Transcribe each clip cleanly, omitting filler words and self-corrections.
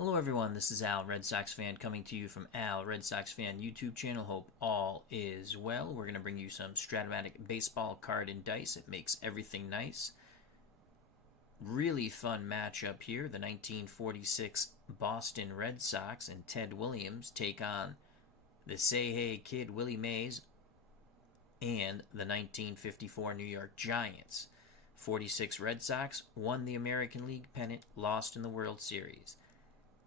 Hello everyone, this is Al, Red Sox fan, coming to you from Al, Red Sox fan YouTube channel. Hope all is well. We're going to bring you some Stratomatic baseball card and dice. It makes everything nice. Really fun matchup here. The 1946 Boston Red Sox and Ted Williams take on the Say Hey Kid Willie Mays and the 1954 New York Giants. 46 Red Sox won the American League pennant, lost in the World Series.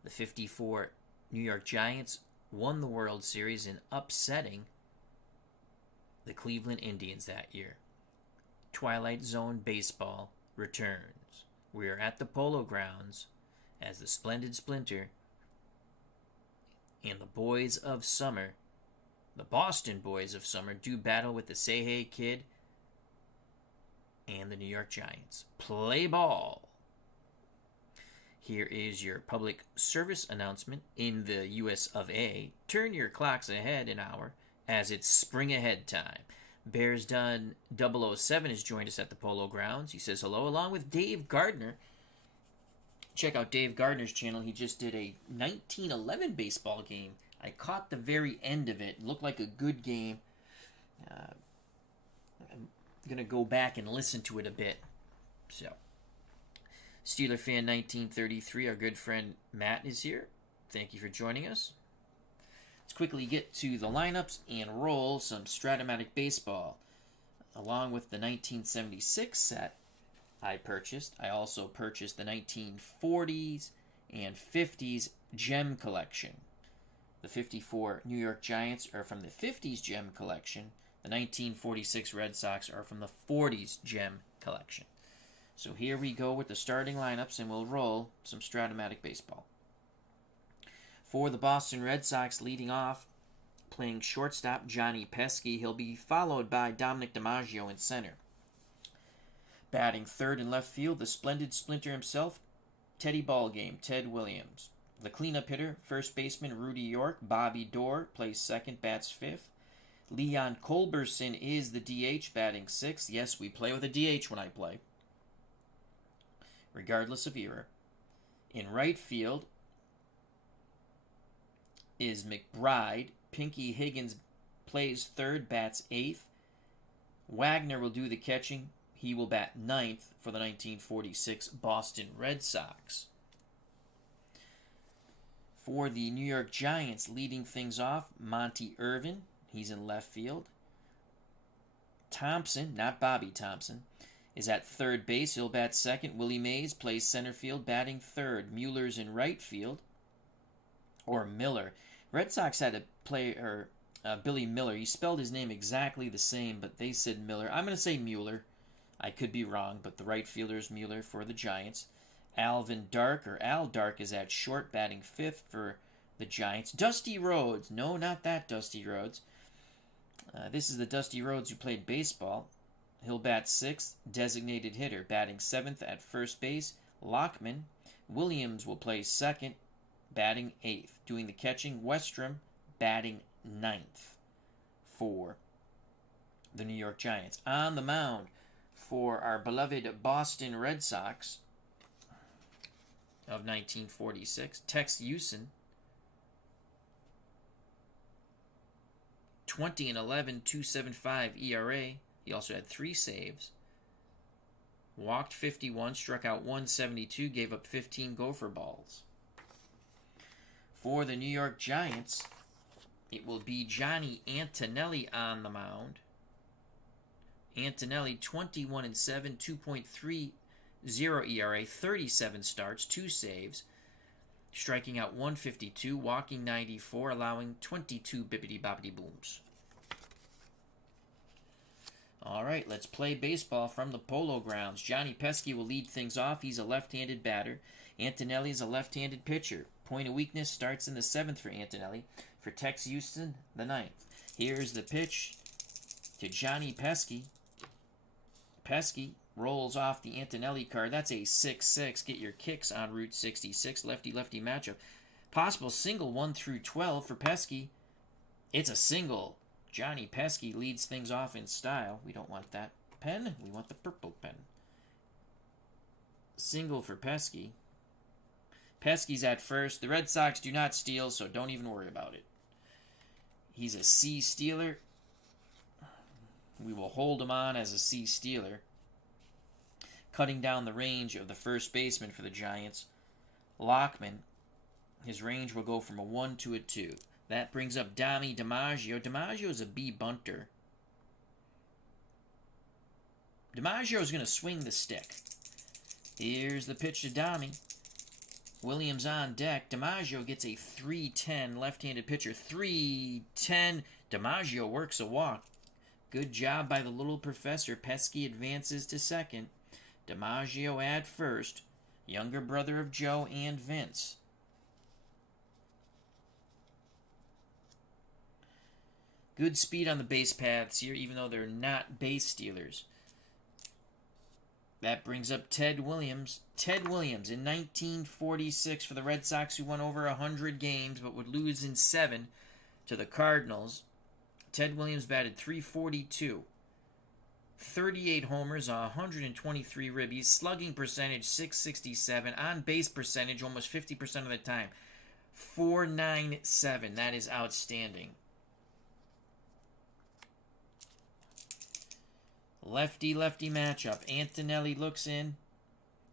The 54 New York Giants won the World Series in upsetting the Cleveland Indians that year. Twilight Zone baseball returns. We are at the Polo grounds as the Splendid Splinter and the Boys of Summer, the Boston Boys of Summer, do battle with the Say Hey Kid and the New York Giants. Play ball! Here is your public service announcement in the US of A. Turn your clocks ahead an hour as it's spring ahead time. Bears Done 007 has joined us at the Polo Grounds. He says hello along with Dave Gardner. Check out Dave Gardner's channel. He just did a 1911 baseball game. I caught the very end of it. It looked like a good game. I'm going to go back and listen to it a bit. So, Steeler fan 1933, our good friend Matt is here. Thank you for joining us. Let's quickly get to the lineups and roll some Stratomatic baseball. Along with the 1976 set I purchased, I also purchased the 1940s and 50s gem collection. The 54 New York Giants are from the 50s gem collection. The 1946 Red Sox are from the 40s gem collection. So here we go with the starting lineups, and we'll roll some Stratomatic baseball. For the Boston Red Sox, leading off, playing shortstop, Johnny Pesky. He'll be followed by Dominic DiMaggio in center. Batting third and left field, the Splendid Splinter himself, Teddy Ballgame, Ted Williams. The cleanup hitter, first baseman Rudy York. Bobby Doerr plays second, bats fifth. Leon Culberson is the DH, batting sixth. Yes, we play with a DH when I play, regardless of era. In right field is McBride. Pinky Higgins plays third, bats eighth. Wagner will do the catching. He will bat ninth for the 1946 Boston Red Sox. For the New York Giants, leading things off, Monty Irvin. He's in left field. Thompson, not Bobby Thompson, is at third base. He'll bat second. Willie Mays plays center field, batting third. Mueller's in right field, or Miller. Red Sox had a player, Billy Miller. He spelled his name exactly the same, but they said Miller. I'm going to say Mueller. I could be wrong, but the right fielder is Mueller for the Giants. Alvin Dark, or Al Dark, is at short, batting fifth for the Giants. Dusty Rhodes. No, not that Dusty Rhodes. This is the Dusty Rhodes who played baseball. He'll bat sixth, designated hitter, batting seventh at first base. Lockman. Williams will play second, batting eighth. Doing the catching, Westrom, batting ninth for the New York Giants. On the mound for our beloved Boston Red Sox of 1946, Tex Houston. 20-11, 2.75 ERA. He also had 3 saves. Walked 51, struck out 172, gave up 15 gopher balls. For the New York Giants, it will be Johnny Antonelli on the mound. Antonelli, 21-7, 2.30 ERA, 37 starts, 2 saves. Striking out 152, walking 94, allowing 22 bippity-boppity booms. All right, let's play baseball from the Polo Grounds. Johnny Pesky will lead things off. He's a left-handed batter. Antonelli is a left-handed pitcher. Point of weakness starts in the 7th for Antonelli. For Tex Houston, the 9th. Here's the pitch to Johnny Pesky. Pesky rolls off the Antonelli card. That's a 6-6. Get your kicks on Route 66. Lefty-lefty matchup. Possible single 1 through 12 for Pesky. It's a single. Johnny Pesky leads things off in style. We don't want that pen. We want the purple pen. Single for Pesky. Pesky's at first. The Red Sox do not steal, so don't even worry about it. He's a C stealer. We will hold him on as a C stealer. Cutting down the range of the first baseman for the Giants, Lockman. His range will go from a 1 to a 2. That brings up Dami DiMaggio. DiMaggio is a B bunter. DiMaggio is going to swing the stick. Here's the pitch to Dami. Williams on deck. DiMaggio gets a 3-10 left-handed pitcher. 3-10. DiMaggio works a walk. Good job by the little professor. Pesky advances to second. DiMaggio at first. Younger brother of Joe and Vince. Good speed on the base paths here, even though they're not base stealers. That brings up Ted Williams. Ted Williams in 1946 for the Red Sox, who won over 100 games but would lose in 7 to the Cardinals. Ted Williams batted .342. 38 homers, 123 ribbies, slugging percentage .667, on base percentage almost 50% of the time. .497. That is outstanding. Lefty-lefty matchup. Antonelli looks in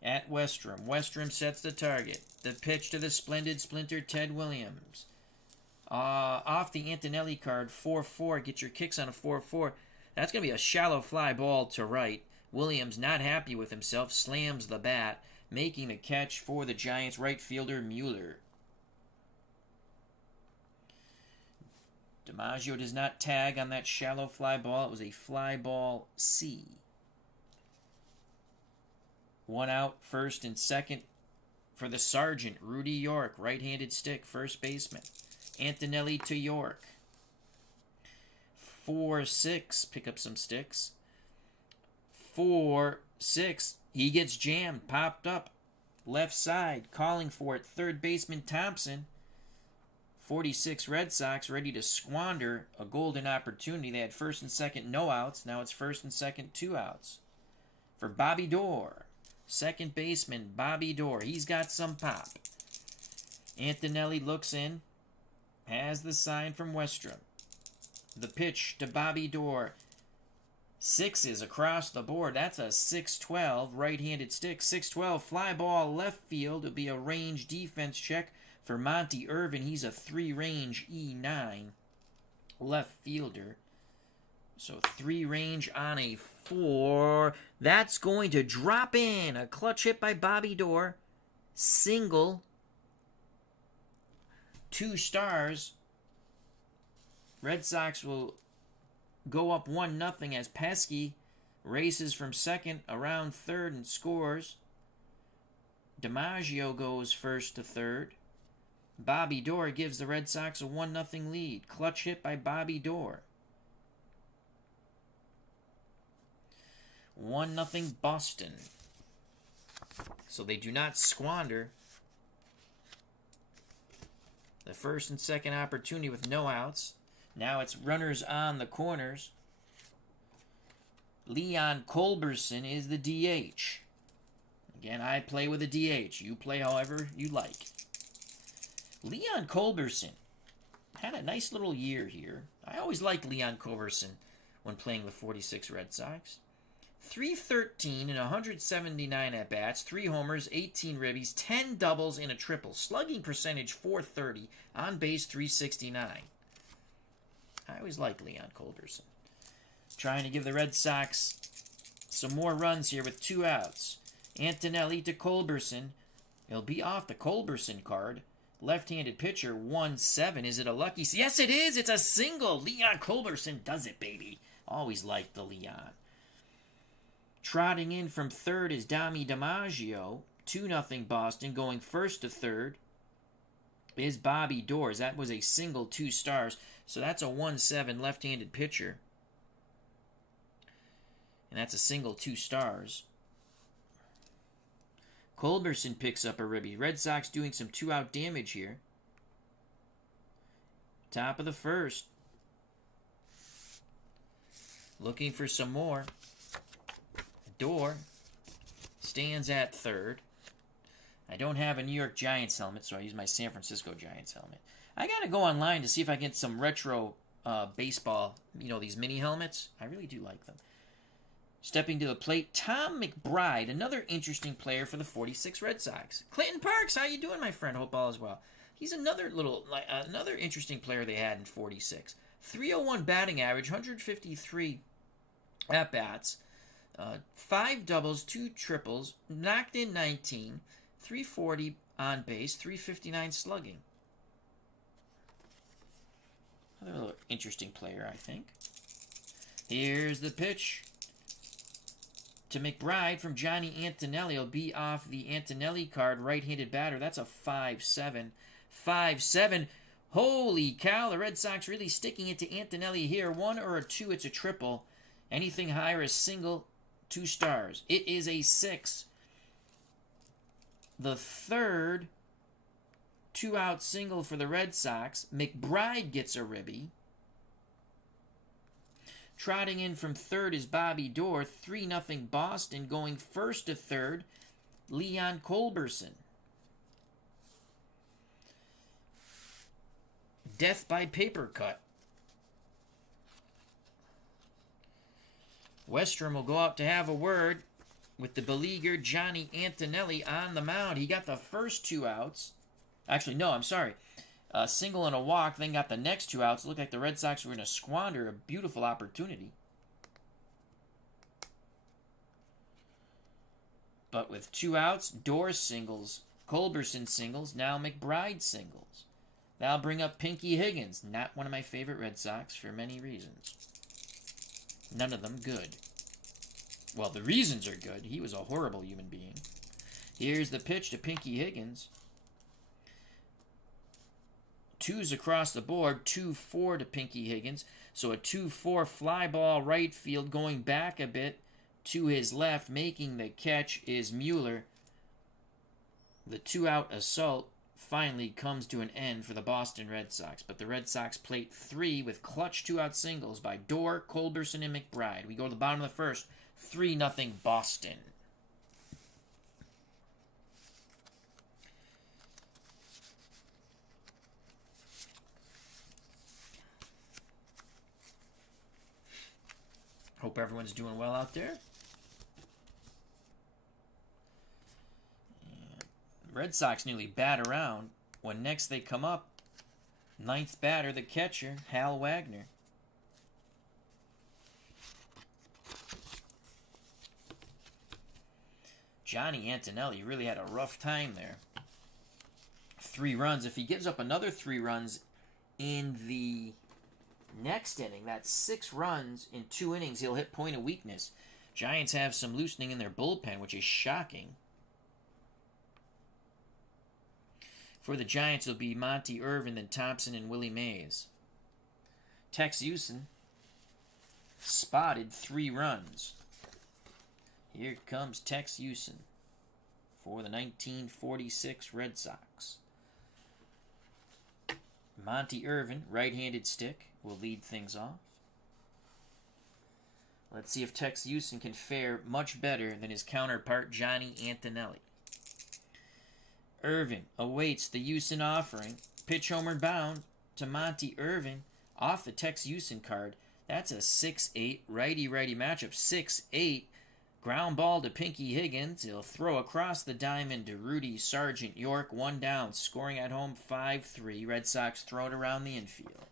at Westrom. Westrom sets the target. The pitch to the Splendid Splinter, Ted Williams. Off the Antonelli card, 4-4. Get your kicks on a 4-4. That's going to be a shallow fly ball to right. Williams, not happy with himself, slams the bat, making the catch for the Giants right fielder Mueller. DiMaggio does not tag on that shallow fly ball. It was a fly ball C. 1 out, first and second for the Sergeant, Rudy York, right-handed stick, first baseman. Antonelli to York. 4-6, pick up some sticks. 4-6, he gets jammed, popped up. Left side, calling for it, third baseman Thompson. 46 Red Sox ready to squander a golden opportunity. They had first and second, no outs. Now it's first and second, 2 outs. For Bobby Dorr. Second baseman, Bobby Dorr. He's got some pop. Antonelli looks in. Has the sign from Westrom. The pitch to Bobby Dorr. 6s across the board. That's a 6-12 right-handed stick. 6-12 fly ball left field. It'll be a range defense check for Monty Irvin. He's a 3-range E9 left fielder. So 3-range on a 4. That's going to drop in. A clutch hit by Bobby Dorr. Single. 2 stars. Red Sox will go up 1-0 as Pesky races from second around third and scores. DiMaggio goes first to third. Bobby Dorr gives the Red Sox a 1-0 lead. Clutch hit by Bobby Dorr. 1-0 Boston. So they do not squander the first and second opportunity with no outs. Now it's runners on the corners. Leon Culberson is the DH. Again, I play with a DH. You play however you like. Leon Culberson had a nice little year here. I always liked Leon Culberson when playing the 46 Red Sox. .313 and 179 at-bats, 3 homers, 18 ribbies, 10 doubles, and a triple. Slugging percentage .430, on base .369. I always liked Leon Culberson. Trying to give the Red Sox some more runs here with 2 outs. Antonelli to Culberson. He'll be off the Culberson card. Left-handed pitcher, 1-7. Is it a lucky? Yes, it is. It's a single. Leon Culberson does it, baby. Always liked the Leon. Trotting in from third is Dami DiMaggio. 2-0 Boston. Going first to third is Bobby Dorr. That was a single, 2 stars. So that's a 1-7 left-handed pitcher. And that's a single, 2 stars. Culberson picks up a ribby. Red Sox doing some 2-out damage here. Top of the first. Looking for some more. Dorr stands at third. I don't have a New York Giants helmet, so I use my San Francisco Giants helmet. I got to go online to see if I get some retro baseball, these mini helmets. I really do like them. Stepping to the plate, Tom McBride, another interesting player for the 46 Red Sox. Clinton Parks, how you doing, my friend? Hope all is well. He's another interesting player they had in 46. 301 batting average, 153 at-bats, 5 doubles, 2 triples, knocked in 19, 340 on base, 359 slugging. Another little interesting player, I think. Here's the pitch to McBride from Johnny Antonelli. Will be off the Antonelli card, right-handed batter. That's a 5-7. 5-7. Holy cow, the Red Sox really sticking it to Antonelli here. 1 or a 2, it's a triple. Anything higher is single, 2 stars. It is a 6. The third 2-out single for the Red Sox. McBride gets a ribby. Trotting in from third is Bobby Dorr. 3-0 Boston. Going first to third, Leon Culberson. Death by paper cut. Westrom will go out to have a word with the beleaguered Johnny Antonelli on the mound. He got the first 2 outs. Actually, no, I'm sorry. A single and a walk, then got the next 2 outs. It looked like the Red Sox were going to squander a beautiful opportunity. But with 2 outs, Dorr singles, Culberson singles, now McBride singles. That'll bring up Pinky Higgins, not one of my favorite Red Sox for many reasons. None of them good. Well, the reasons are good. He was a horrible human being. Here's the pitch to Pinky Higgins. 2s across the board, 2-4 to Pinky Higgins. So a 2-4 fly ball right field, going back a bit to his left. Making the catch is Mueller. The 2-out assault finally comes to an end for the Boston Red Sox. But the Red Sox plate 3 with clutch 2-out singles by Dorr, Culberson, and McBride. We go to the bottom of the first. 3-0 Boston. Hope everyone's doing well out there. Red Sox nearly bat around when next they come up. 9th batter, the catcher, Hal Wagner. Johnny Antonelli really had a rough time there. 3 runs. If he gives up another 3 runs in the next inning, that's 6 runs in 2 innings, he'll hit point of weakness. Giants have some loosening in their bullpen, which is shocking. For the Giants, it'll be Monty Irvin, then Thompson and Willie Mays. Tex Houston spotted 3 runs. Here comes Tex Houston for the 1946 Red Sox. Monty Irvin, right-handed stick, will lead things off. Let's see if Tex Houston can fare much better than his counterpart, Johnny Antonelli. Irvin awaits the Houston offering. Pitch homered bound to Monty Irvin off the Tex Houston card. That's a 6-8 righty-righty matchup. 6-8. Ground ball to Pinky Higgins. He'll throw across the diamond to Rudy Sargent York. 1 down. Scoring at home 5-3. Red Sox throw it around the infield.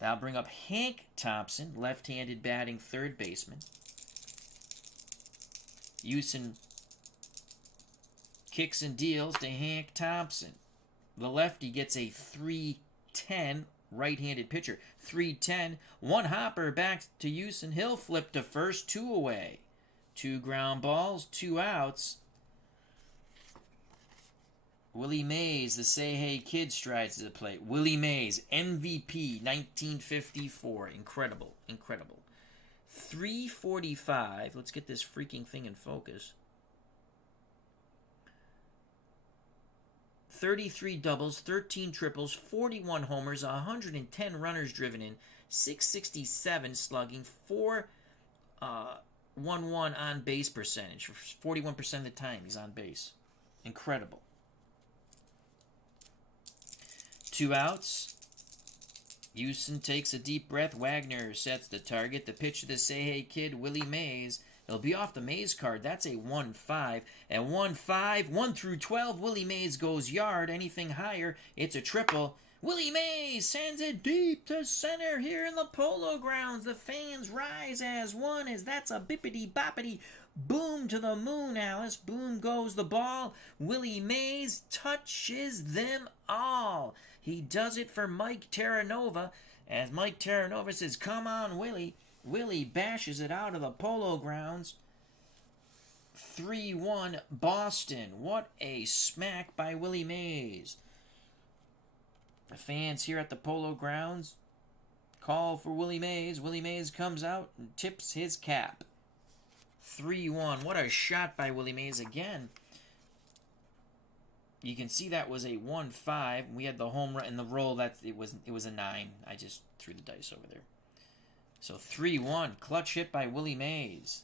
That'll bring up Hank Thompson, left-handed batting third baseman. Houston kicks and deals to Hank Thompson. The lefty gets a 3-10 right-handed pitcher. 3-10. 1 hopper back to Houston. He'll flip to first. 2 away. 2 ground balls. 2 outs. Willie Mays, the Say Hey Kid, strides to the plate. Willie Mays, MVP, 1954. Incredible. Incredible. 345. Let's get this freaking thing in focus. 33 doubles, 13 triples, 41 homers, 110 runners driven in, 667 slugging, 411 on base percentage. 41% of the time he's on base. Incredible. 2 outs. Houston takes a deep breath. Wagner sets the target. The pitch to the Say Hey Kid, Willie Mays. It'll be off the Mays card. That's a 1-5. At 1-5, 1 through 12, Willie Mays goes yard. Anything higher, it's a triple. Willie Mays sends it deep to center here in the Polo Grounds. The fans rise as one, as that's a bippity-boppity boom to the moon, Alice. Boom goes the ball. Willie Mays touches them all. He does it for Mike Terranova, as Mike Terranova says, "Come on, Willie." Willie bashes it out of the Polo Grounds. 3-1 Boston. What a smack by Willie Mays. The fans here at the Polo Grounds call for Willie Mays. Willie Mays comes out and tips his cap. 3-1. What a shot by Willie Mays again. You can see that was a 1-5. We had the home run and the roll. It was a 9. I just threw the dice over there. So 3-1. Clutch hit by Willie Mays.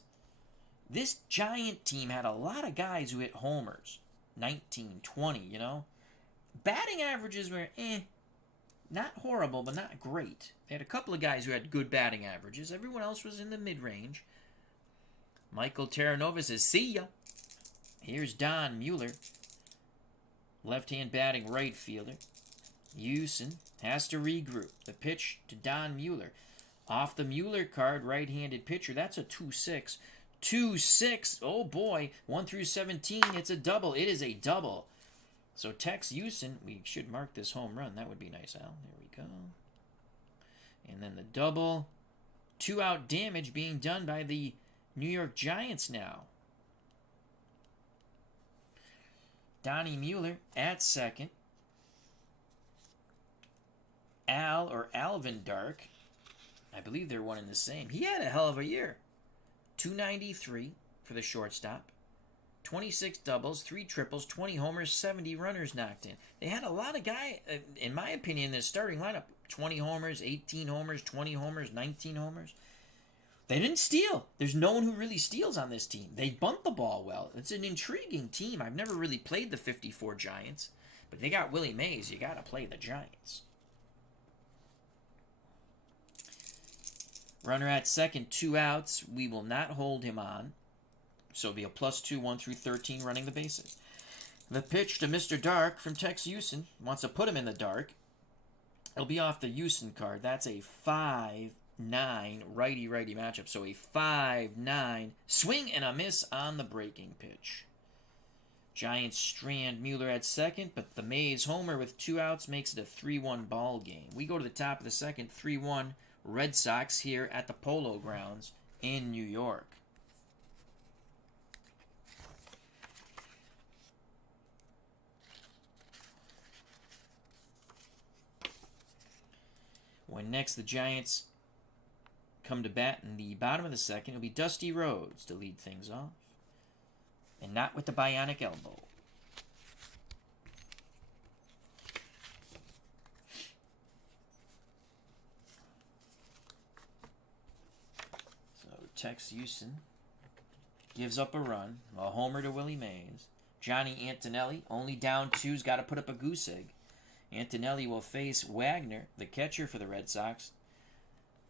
This Giant team had a lot of guys who hit homers. 19, 20, you know. Batting averages were not horrible, but not great. They had a couple of guys who had good batting averages. Everyone else was in the mid-range. Michael Terranova says, "See ya." Here's Don Mueller. Left-hand batting right fielder. Houston has to regroup. The pitch to Don Mueller. Off the Mueller card, right-handed pitcher. That's a 2-6. 2-6. Oh, boy. 1 through 17. It's a double. It is a double. So Tex Houston, we should mark this home run. That would be nice, Al. There we go. And then the double. 2-out damage being done by the New York Giants now. Donnie Mueller at second. Alvin Dark. I believe they're one and the same. He had a hell of a year. 293 for the shortstop. 26 doubles, 3 triples, 20 homers, 70 runners knocked in. They had a lot of guys, in my opinion, in the starting lineup. 20 homers, 18 homers, 20 homers, 19 homers. They didn't steal. There's no one who really steals on this team. They bunt the ball well. It's an intriguing team. I've never really played the 54 Giants. But they got Willie Mays. You got to play the Giants. Runner at second, 2 outs. We will not hold him on. So it'll be a +2, 1 through 13, running the bases. The pitch to Mr. Dark from Tex Houston. Wants to put him in the dark. It'll be off the Houston card. That's a 5-9 righty-righty matchup. So a 5-9 swing and a miss on the breaking pitch. Giants strand Mueller at second, but the Mays homer with 2 outs makes it a 3-1 ball game. We go to the top of the second, 3-1 Red Sox here at the Polo Grounds in New York. When next the Giants come to bat in the bottom of the second, it'll be Dusty Rhodes to lead things off. And not with the bionic elbow. So Tex Houston gives up a run. A homer to Willie Mays. Johnny Antonelli, only down 2's got to put up a goose egg. Antonelli will face Wagner, the catcher for the Red Sox.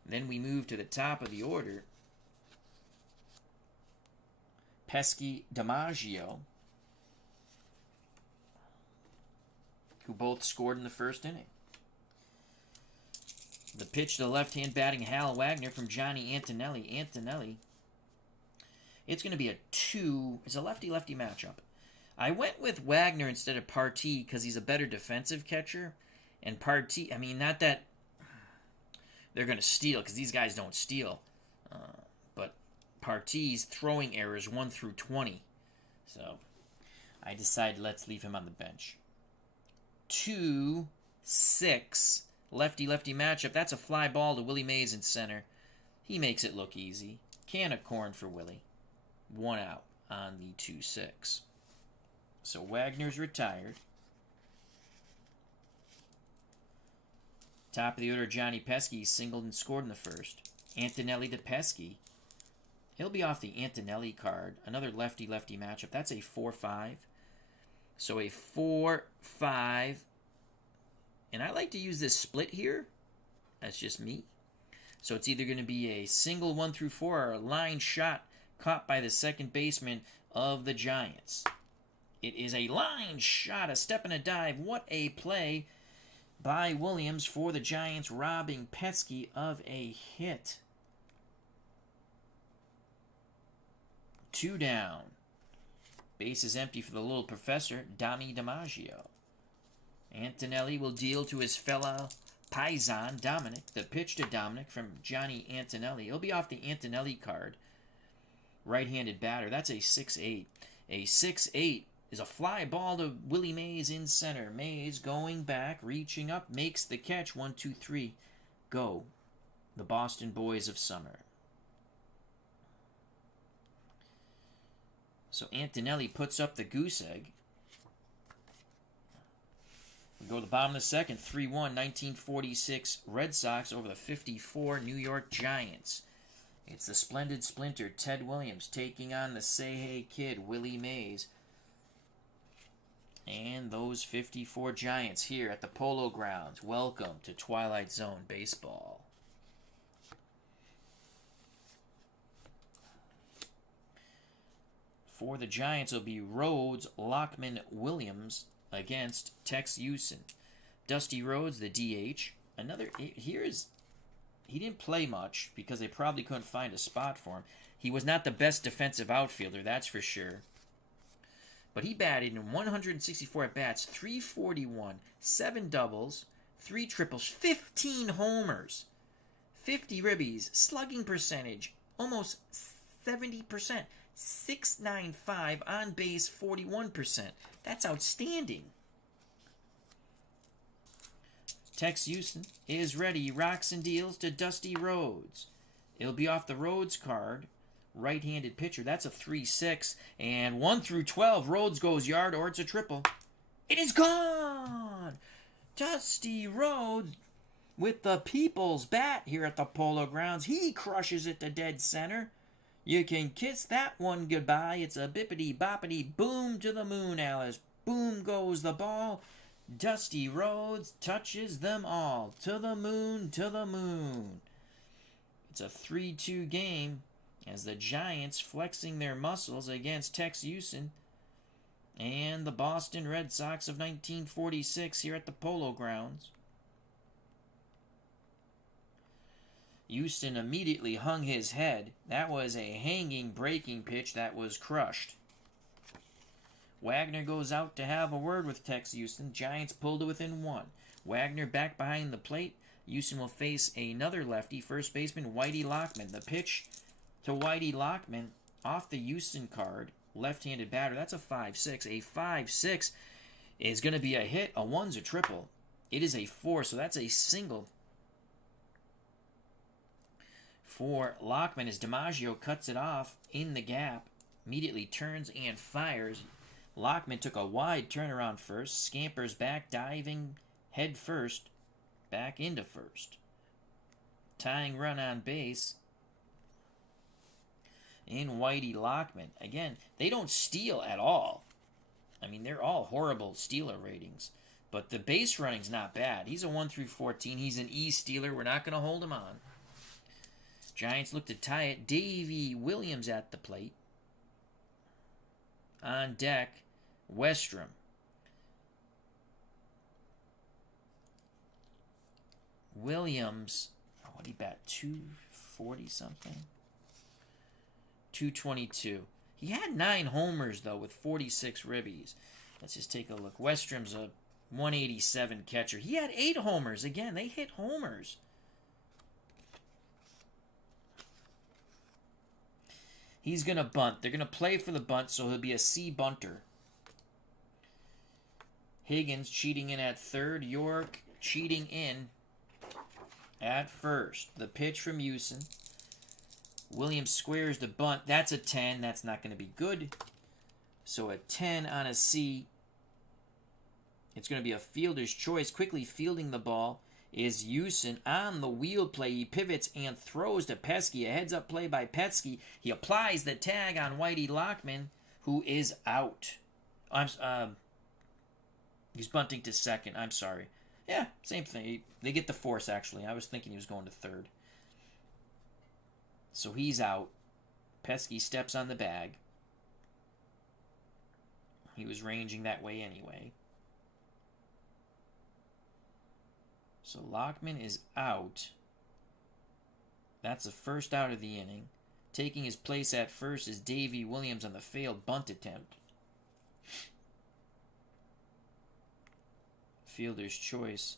Then we move to the top of the order. Pesky DiMaggio, who both scored in the first inning. The pitch to the left-hand batting Hal Wagner from Johnny Antonelli. Antonelli, it's going to be it's a lefty-lefty matchup. I went with Wagner instead of Partee because he's a better defensive catcher. And Partee, I mean, not that they're going to steal because these guys don't steal. But Partee's throwing errors 1 through 20. So I decided let's leave him on the bench. 2-6 lefty-lefty matchup. That's a fly ball to Willie Mays in center. He makes it look easy. Can of corn for Willie. 1 out on the 2-6. So Wagner's retired. Top of the order, Johnny Pesky singled and scored in the first. Antonelli to Pesky. He'll be off the Antonelli card. Another lefty-lefty matchup. That's a 4-5. So a 4, 5. And I like to use this split here. That's just me. So it's either going to be a single 1 through 4 or a line shot caught by the second baseman of the Giants. It is a line shot, a step and a dive. What a play by Williams for the Giants, robbing Pesky of a hit. 2 down. Base is empty for the little professor, Donnie DiMaggio. Antonelli will deal to his fellow Paisan, Dominic. The pitch to Dominic from Johnny Antonelli. He'll be off the Antonelli card. Right-handed batter. That's a 6-8. A 6-8 is a fly ball to Willie Mays in center. Mays going back, reaching up, makes the catch. 1, 2, 3. Go. The Boston Boys of Summer. So Antonelli puts up the goose egg. We go to the bottom of the second. 3-1, 1946 Red Sox over the 54 New York Giants. It's the Splendid Splinter, Ted Williams, taking on the Say Hey Kid, Willie Mays. And those 54 Giants here at the Polo Grounds. Welcome to Twilight Zone Baseball. For the Giants, it'll be Rhodes, Lockman, Williams against Tex Houston. Dusty Rhodes, the DH. He didn't play much because they probably couldn't find a spot for him. He was not the best defensive outfielder, that's for sure. But he batted in 164 at-bats, 341, 7 doubles, 3 triples, 15 homers, 50 ribbies, slugging percentage, almost 70%. 695 on base, 41%. That's outstanding. Tex Houston is ready. Rocks and deals to Dusty Rhodes. It'll be off the Rhodes card. Right-handed pitcher. That's a 3-6. And 1 through 12. Rhodes goes yard or it's a triple. It is gone! Dusty Rhodes with the people's bat here at the Polo Grounds. He crushes it to dead center. You can kiss that one goodbye. It's a bippity-boppity boom to the moon, Alice. Boom goes the ball. Dusty Rhodes touches them all. To the moon, to the moon. It's a 3-2 game as the Giants flexing their muscles against Tex Houston and the Boston Red Sox of 1946 here at the Polo Grounds. Houston immediately hung his head. That was a hanging breaking pitch that was crushed. Wagner goes out to have a word with Tex Houston. Giants pulled to within 1. Wagner back behind the plate. Houston will face another lefty, first baseman Whitey Lockman. The pitch to Whitey Lockman off the Houston card. Left-handed batter. That's a 5-6. A 5-6 is going to be a hit. A 1's a triple. It is a 4, so that's a single. For Lockman as DiMaggio cuts it off in the gap, immediately turns and fires. Lockman took a wide turnaround first, scampers back, diving head first, back into first. Tying run on base in Whitey Lockman. Again, they don't steal at all. I mean, they're all horrible stealer ratings. But the base running's not bad. He's a 1 through 14. He's an E stealer. We're not going to hold him on. Giants look to tie it. Davey Williams at the plate. On deck, Westrom. Williams, what did he bat? 240 something? 222. He had 9 homers, though, with 46 ribbies. Let's just take a look. Westrom's a 187 catcher. He had 8 homers. Again, they hit homers. He's going to bunt. They're going to play for the bunt, so he'll be a C bunter. Higgins cheating in at third. York cheating in at first. The pitch from Houston. Williams squares the bunt. That's a 10. That's not going to be good. So a 10 on a C. It's going to be a fielder's choice. Quickly fielding the ball is Houston on the wheel play. He pivots and throws to Pesky. A heads-up play by Pesky. He applies the tag on Whitey Lockman, who is out. He's bunting to second. I'm sorry. Yeah, same thing. They get the force, actually. I was thinking he was going to third. So he's out. Pesky steps on the bag. He was ranging that way anyway. So Lockman is out. That's the first out of the inning. Taking his place at first is Davey Williams on the failed bunt attempt. Fielder's choice.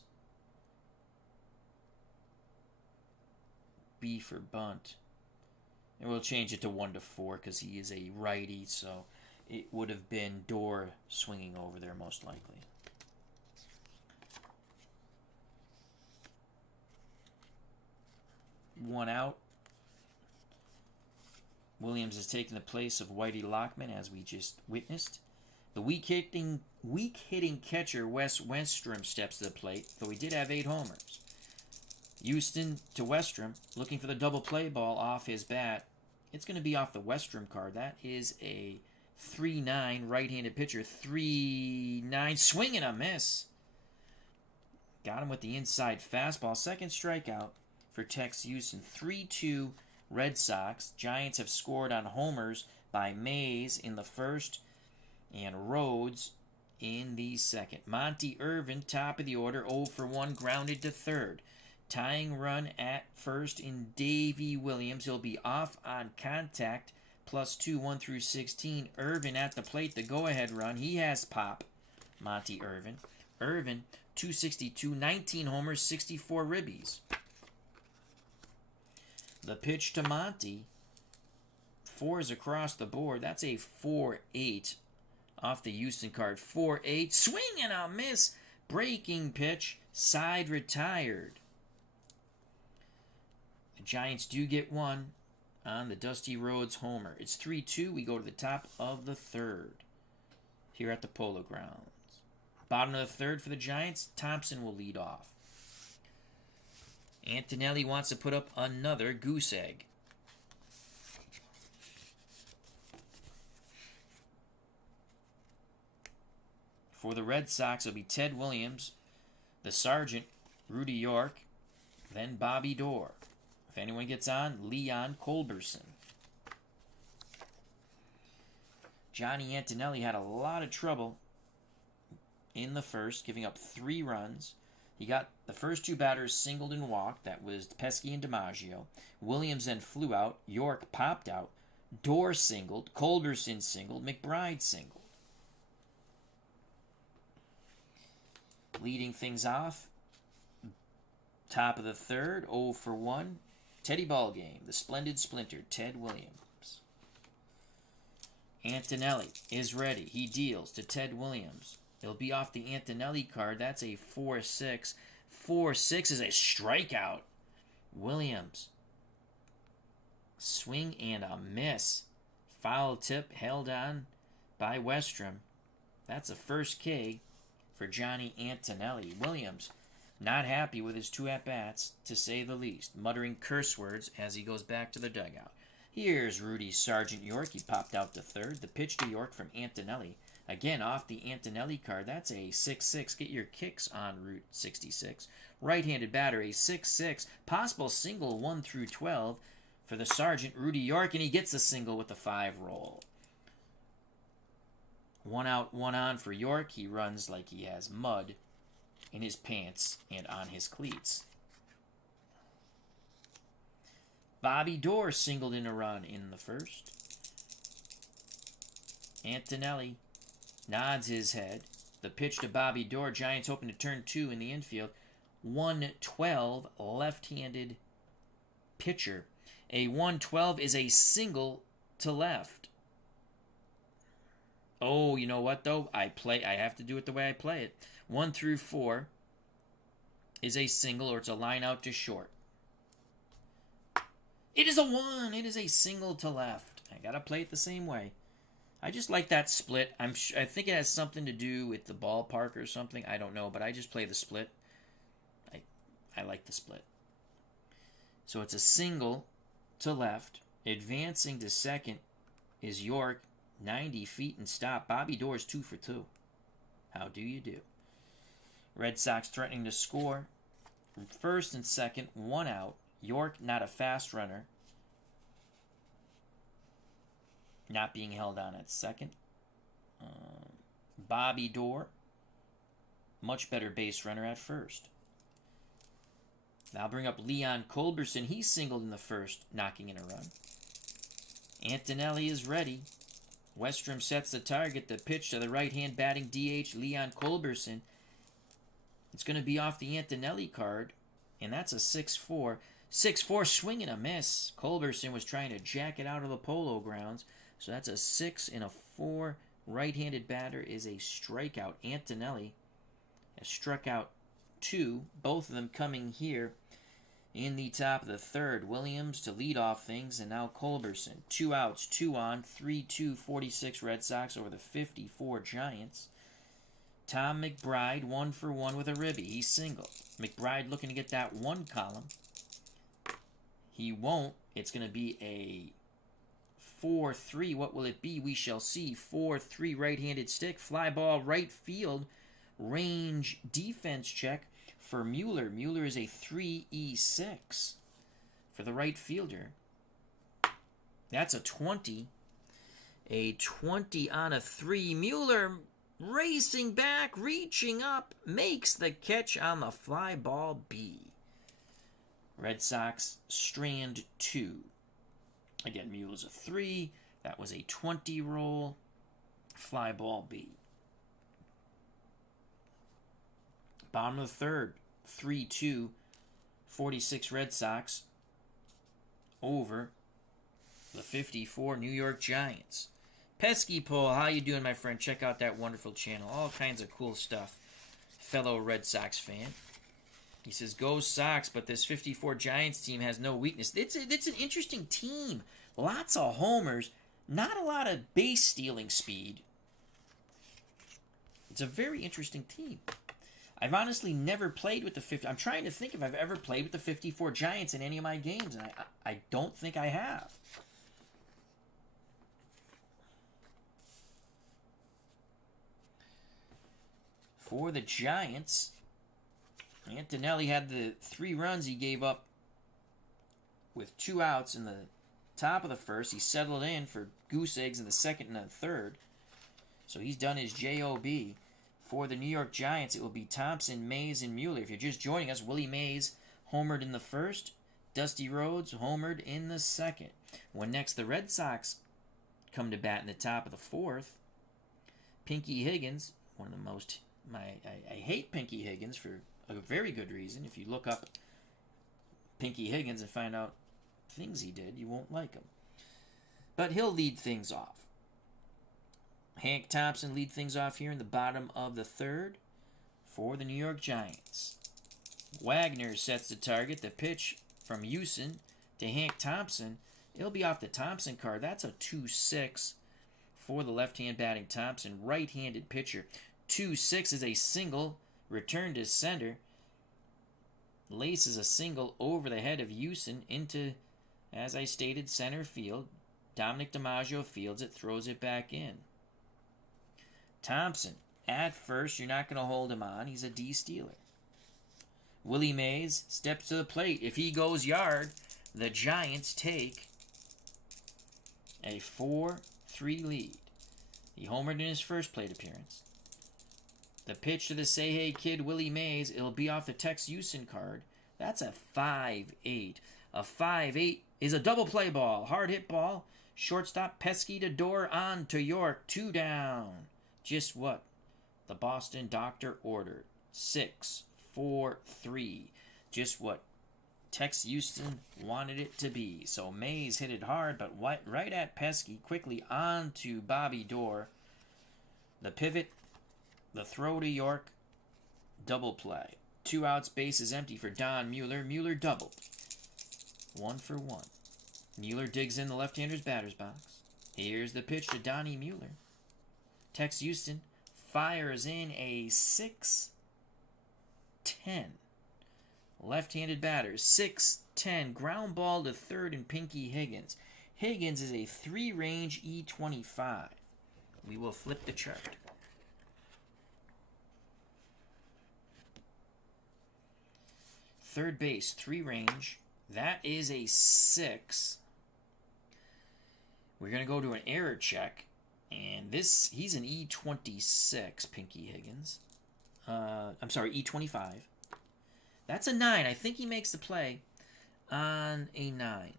B for bunt. And we'll change it to 1-4 because he is a righty, so it would have been Dorr swinging over there most likely. One out. Williams is taking the place of Whitey Lockman, as we just witnessed. The weak-hitting catcher Wes Westrom steps to the plate, though he did have 8 homers. Houston to Westrom, looking for the double play ball off his bat. It's going to be off the Westrom card. That is a 3-9 right-handed pitcher. 3-9, swing and a miss. Got him with the inside fastball. Second strikeout for Tex Houston. 3-2 Red Sox. Giants have scored on homers by Mays in the first and Rhodes in the second. Monty Irvin, top of the order, 0 for 1, grounded to third. Tying run at first in Davey Williams. He'll be off on contact. +2, 1 through 16. Irvin at the plate, the go-ahead run. He has pop. Monty Irvin. Irvin, 262, 19 homers, 64 ribbies. The pitch to Monty. 4s across the board. That's a 4-8 off the Houston card. 4-8. Swing and a miss. Breaking pitch. Side retired. The Giants do get one on the Dusty Rhodes homer. It's 3-2. We go to the top of the third here at the Polo Grounds. Bottom of the third for the Giants. Thompson will lead off. Antonelli wants to put up another goose egg. For the Red Sox, it'll be Ted Williams, the Sergeant, Rudy York, then Bobby Dorr. If anyone gets on, Leon Culberson. Johnny Antonelli had a lot of trouble in the first, giving up 3 runs. He got the first 2 batters singled and walked. That was Pesky and DiMaggio. Williams then flew out. York popped out. Dorr singled. Culberson singled. McBride singled. Leading things off, top of the third, 0 for 1. Teddy Ballgame, the Splendid Splinter, Ted Williams. Antonelli is ready. He deals to Ted Williams. It'll be off the Antonelli card. That's a 4-6. 4-6 is a strikeout. Williams. Swing and a miss. Foul tip held on by Westrom. That's a first K for Johnny Antonelli. Williams not happy with his 2 at-bats, to say the least, muttering curse words as he goes back to the dugout. Here's Rudy Sergeant York. He popped out to third. The pitch to York from Antonelli. Again, off the Antonelli card. That's a 6-6. Get your kicks on Route 66. Right-handed batter, a 6-6. Possible single 1 through 12 for the Sergeant, Rudy York, and he gets the single with the 5 roll. 1 out, 1 on for York. He runs like he has mud in his pants and on his cleats. Bobby Dorr singled in a run in the first. Antonelli nods his head. The pitch to Bobby Dorr. Giants hoping to turn 2 in the infield. 1-12, left-handed pitcher. A 1-12 is a single to left. Oh, you know what, though? I have to do it the way I play it. 1 through 4 is a single, or it's a line out to short. It is a 1. It is a single to left. I got to play it the same way. I just like that split. I think it has something to do with the ballpark or something. I don't know, but I just play the split. I like the split. So it's a single to left. Advancing to second is York. 90 feet and stop. Bobby Dorr's 2 for 2. How do you do? Red Sox threatening to score. First and second, 1 out. York, not a fast runner. Not being held on at second. Bobby Dorr, much better base runner at first. Now I'll bring up Leon Culberson. He singled in the first, knocking in a run. Antonelli is ready. Westrom sets the target. The pitch to the right-hand batting DH, Leon Culberson. It's going to be off the Antonelli card, and that's a 6-4. 6-4 swing and a miss. Culberson was trying to jack it out of the Polo grounds, so that's a 6 and a 4. Right-handed batter is a strikeout. Antonelli has struck out 2, both of them coming here in the top of the third. Williams to lead off things, and now Culberson. 2 outs, 2 on, 3-2, 46 Red Sox over the 54 Giants. Tom McBride, 1 for 1 with a ribby. He's single. McBride looking to get that 1 column. He won't. It's going to be a 4-3. What will it be? We shall see. 4-3 right-handed stick. Fly ball right field. Range defense check for Mueller. Mueller is a 3-6 for the right fielder. That's a 20. A 20 on a 3. Mueller racing back, reaching up, makes the catch on the fly ball B. Red Sox strand 2. Again, Mueller's a 3. That was a 20 roll. Fly ball B. Bottom of the third. 3-2. 46 Red Sox over the 54 New York Giants. Pesky Pole, how you doing, my friend? Check out that wonderful channel. All kinds of cool stuff. Fellow Red Sox fan. He says, go Sox, but this 54 Giants team has no weakness. It's an interesting team. Lots of homers. Not a lot of base stealing speed. It's a very interesting team. I've honestly never played with the 50. I'm trying to think if I've ever played with the 54 Giants in any of my games, and I don't think I have. For the Giants, Antonelli had the 3 runs he gave up with 2 outs in the top of the first. He settled in for goose eggs in the second and the third. So he's done his JOB. For the New York Giants, it will be Thompson, Mays, and Mueller. If you're just joining us, Willie Mays homered in the first. Dusty Rhodes homered in the second. When next the Red Sox come to bat in the top of the fourth, Pinky Higgins, one of the most... I hate Pinky Higgins for a very good reason. If you look up Pinky Higgins and find out things he did, you won't like him. But he'll lead things off. Hank Thompson lead things off here in the bottom of the third for the New York Giants. Wagner sets the target. The pitch from Houston to Hank Thompson. It'll be off the Thompson card. That's a 2-6 for the left-hand batting Thompson. Right-handed pitcher. 2-6 is a single. Return to center. Laces a single over the head of Houston into, as I stated, center field. Dominic DiMaggio fields it, throws it back in. Thompson, at first, you're not going to hold him on. He's a D-stealer. Willie Mays steps to the plate. If he goes yard, the Giants take a 4-3 lead. He homered in his first plate appearance. The pitch to the Say Hey kid, Willie Mays, it'll be off the Tex Houston card. That's a 5-8. A 5-8 is a double play ball. Hard hit ball. Shortstop Pesky to Door on to York. 2 down. Just what the Boston doctor ordered. 6-4-3. Just what Tex Houston wanted it to be. So Mays hit it hard, but right at Pesky. Quickly on to Bobby Dorr. The pivot, the throw to York. Double play. 2 outs, base is empty for Don Mueller. Mueller doubled. 1 for 1. Mueller digs in the left-hander's batter's box. Here's the pitch to Donnie Mueller. Tex Houston fires in a 6-10. Left-handed batter, 6-10. Ground ball to third and Pinky Higgins. Higgins is a 3-range E25. We will flip the chart. third base, 3 range. That is a 6. We're going to go to an error check. And he's an E26, Pinky Higgins. I'm sorry, E25. That's a 9. I think he makes the play on a 9.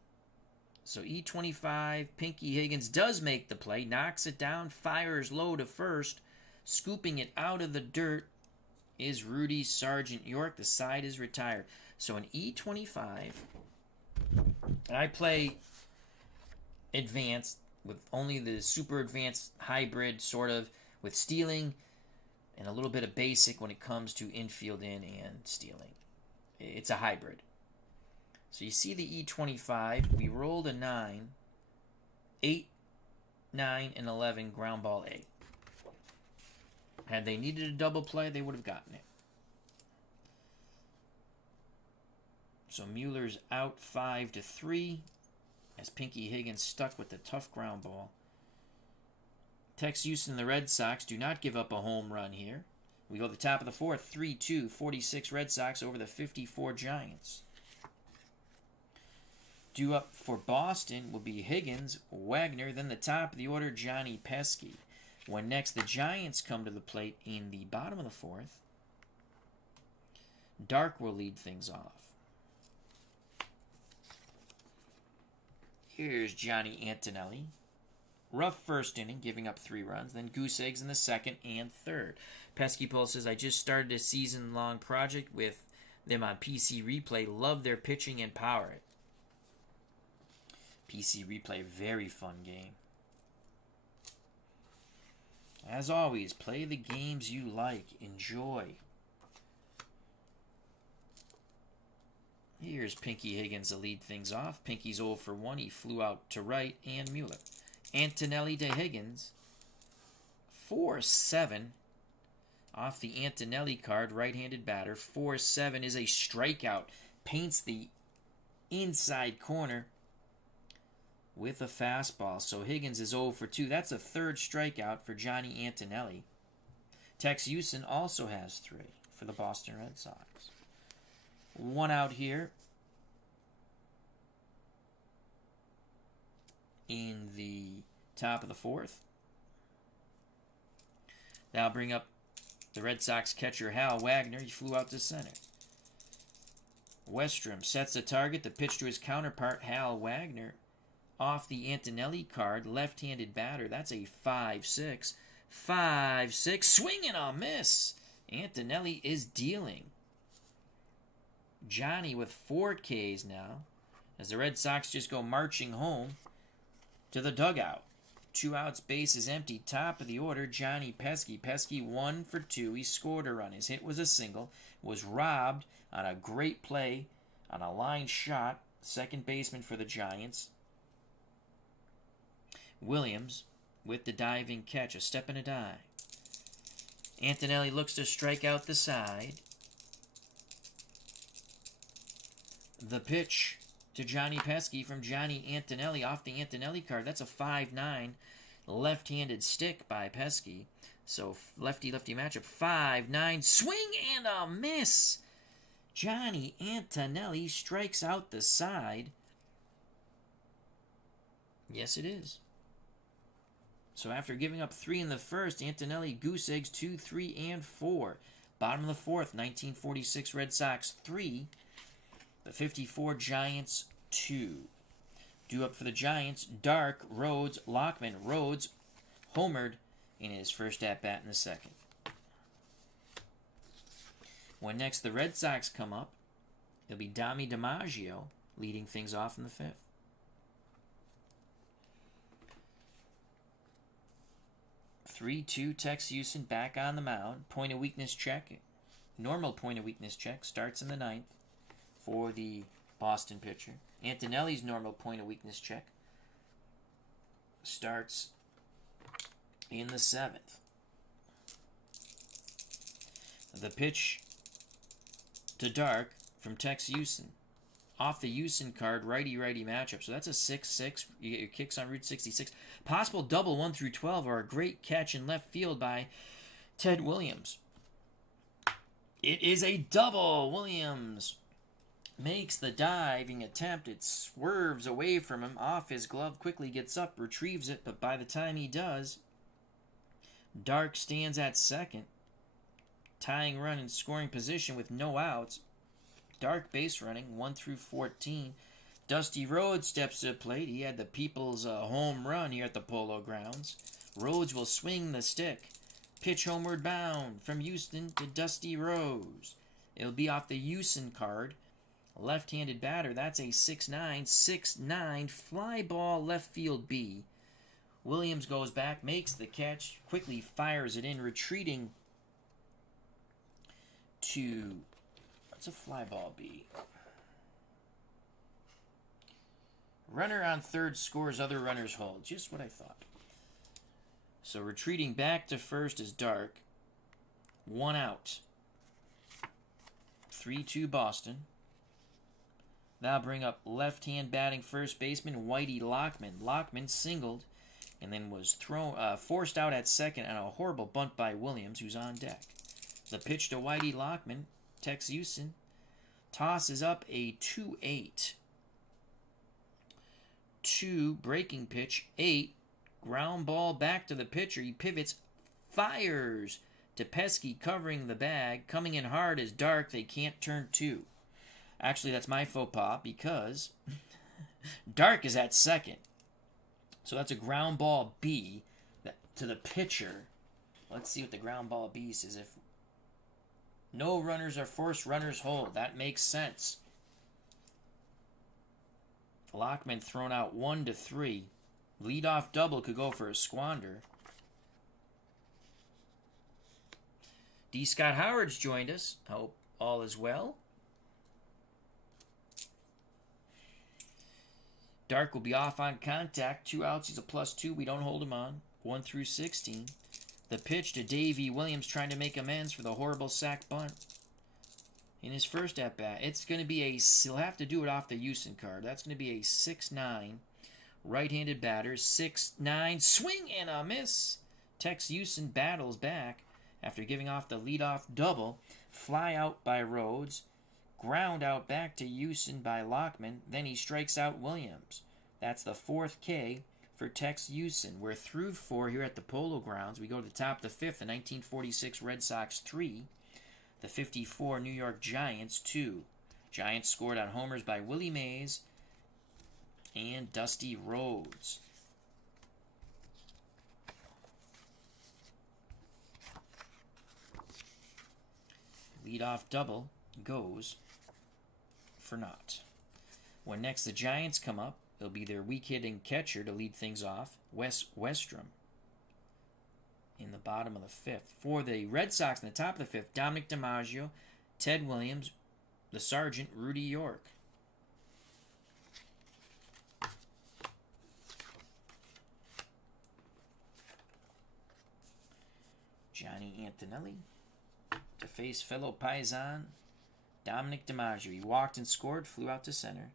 So E25, Pinky Higgins does make the play, knocks it down, fires low to first. Scooping it out of the dirt is Rudy Sargent York. The side is retired. So an E25. And I play advanced with only the super advanced hybrid, sort of, with stealing and a little bit of basic when it comes to infield in and stealing. It's a hybrid. So you see the E25. We rolled a 9. 8, 9, and 11 ground ball A. Had they needed a double play, they would have gotten it. So Mueller's out 5-3 as Pinky Higgins stuck with the tough ground ball. Tex Houston and the Red Sox do not give up a home run here. We go to the top of the fourth, 3-2, 46 Red Sox over the 54 Giants. Due up for Boston will be Higgins, Wagner, then the top of the order, Johnny Pesky. When next the Giants come to the plate in the bottom of the fourth, Dark will lead things off. Here's Johnny Antonelli. Rough first inning, giving up 3 runs, then goose eggs in the second and third. Pesky Pole says, I just started a season-long project with them on PC Replay. Love their pitching and power. PC Replay, very fun game. As always, play the games you like. Enjoy. Here's Pinky Higgins to lead things off. Pinky's 0 for 1. He flew out to right and Mueller. Antonelli to Higgins. 4-7. Off the Antonelli card, right-handed batter. 4-7 is a strikeout. Paints the inside corner with a fastball. So Higgins is 0 for 2. That's a third strikeout for Johnny Antonelli. Tex Houston also has 3 for the Boston Red Sox. 1 out here in the top of the fourth. That'll bring up the Red Sox catcher Hal Wagner. He flew out to center. Westrom sets the target. The pitch to his counterpart, Hal Wagner. Off the Antonelli card, left-handed batter. That's a 5-6. 5-6. Swing and a miss. Antonelli is dealing. Johnny with 4 Ks now, as the Red Sox just go marching home to the dugout. 2 outs, base is empty. Top of the order, Johnny Pesky. Pesky 1 for 2. He scored a run. His hit was a single. Was robbed on a great play on a line shot. Second baseman for the Giants. Williams with the diving catch. A step and a dive. Antonelli looks to strike out the side. The pitch to Johnny Pesky from Johnny Antonelli off the Antonelli card. That's a 5-9 left-handed stick by Pesky. So lefty-lefty matchup. 5-9 swing and a miss. Johnny Antonelli strikes out the side. Yes, it is. So after giving up 3 in the first, Antonelli goose eggs 2, 3, and 4. Bottom of the fourth, 1946 Red Sox 3. The 54 Giants 2. Due up for the Giants, Dark, Rhodes, Lockman. Rhodes homered in his first at-bat in the second. When next the Red Sox come up, it'll be Dami DiMaggio leading things off in the fifth. Tex Houston back on the mound. Point of weakness check. Normal point of weakness check starts in the ninth for the Boston pitcher. Antonelli's normal point of weakness check starts in the seventh. The pitch to Dark from Tex Houston. Off the Houston card, righty-righty matchup. So that's a 6-6. You get your kicks on Route 66. Possible double 1 through 12 are a great catch in left field by Ted Williams. It is a double. Williams makes the diving attempt. It swerves away from him, off his glove, quickly gets up, retrieves it, but by the time he does, Dark stands at second, tying run in scoring position with no outs. Dark base running, 1 through 14. Dusty Rhodes steps to the plate. He had the people's home run here at the Polo Grounds. Rhodes will swing the stick. Pitch homeward bound from Houston to Dusty Rhodes. It'll be off the Houston card. Left-handed batter, that's a 6'9", fly ball left field B. Williams goes back, makes the catch, quickly fires it in, retreating to, what's a fly ball B? Runner on third scores, other runners hold. Just what I thought. So retreating back to first is Dark. 1 out. 3-2 Boston. Now bring up left-hand batting first baseman Whitey Lockman. Lockman singled and then was forced out at second on a horrible bunt by Williams, who's on deck. The pitch to Whitey Lockman. Tex Houston tosses up a 2-8. 2 breaking pitch, 8. Ground ball back to the pitcher. He pivots, fires to Pesky, covering the bag. Coming in hard is Dark. They can't turn 2. Actually, that's my faux pas because Dark is at second. So that's a ground ball B to the pitcher. Let's see what the ground ball B says. If no runners are forced, runners hold. That makes sense. Lockman thrown out 1-3. Leadoff double could go for a squander. D. Scott Howard's joined us. Hope all is well. Dark will be off on contact. 2 outs. He's a +2. We don't hold him on. 1 through 16. The pitch to Davey Williams trying to make amends for the horrible sack bunt in his first at-bat. It's going to be he'll have to do it off the Houston card. That's going to be a 6'9", right-handed batter. 6'9", swing and a miss. Tex Houston battles back after giving off the leadoff double. Fly out by Rhodes. Ground out back to Houston by Lockman. Then he strikes out Williams. That's the 4th K for Tex Houston. We're through 4 here at the Polo Grounds. We go to the top of the 5th. The 1946 Red Sox 3. The 54 New York Giants 2. Giants scored on homers by Willie Mays and Dusty Rhodes. Leadoff double goes for naught. When next the Giants come up, it'll be their weak-hitting catcher to lead things off, Wes Westrom, in the bottom of the 5th. For the Red Sox in the top of the 5th, Dominic DiMaggio, Ted Williams, the Sergeant, Rudy York. Johnny Antonelli to face fellow Paisan Dominic DiMaggio. He walked and scored, flew out to center.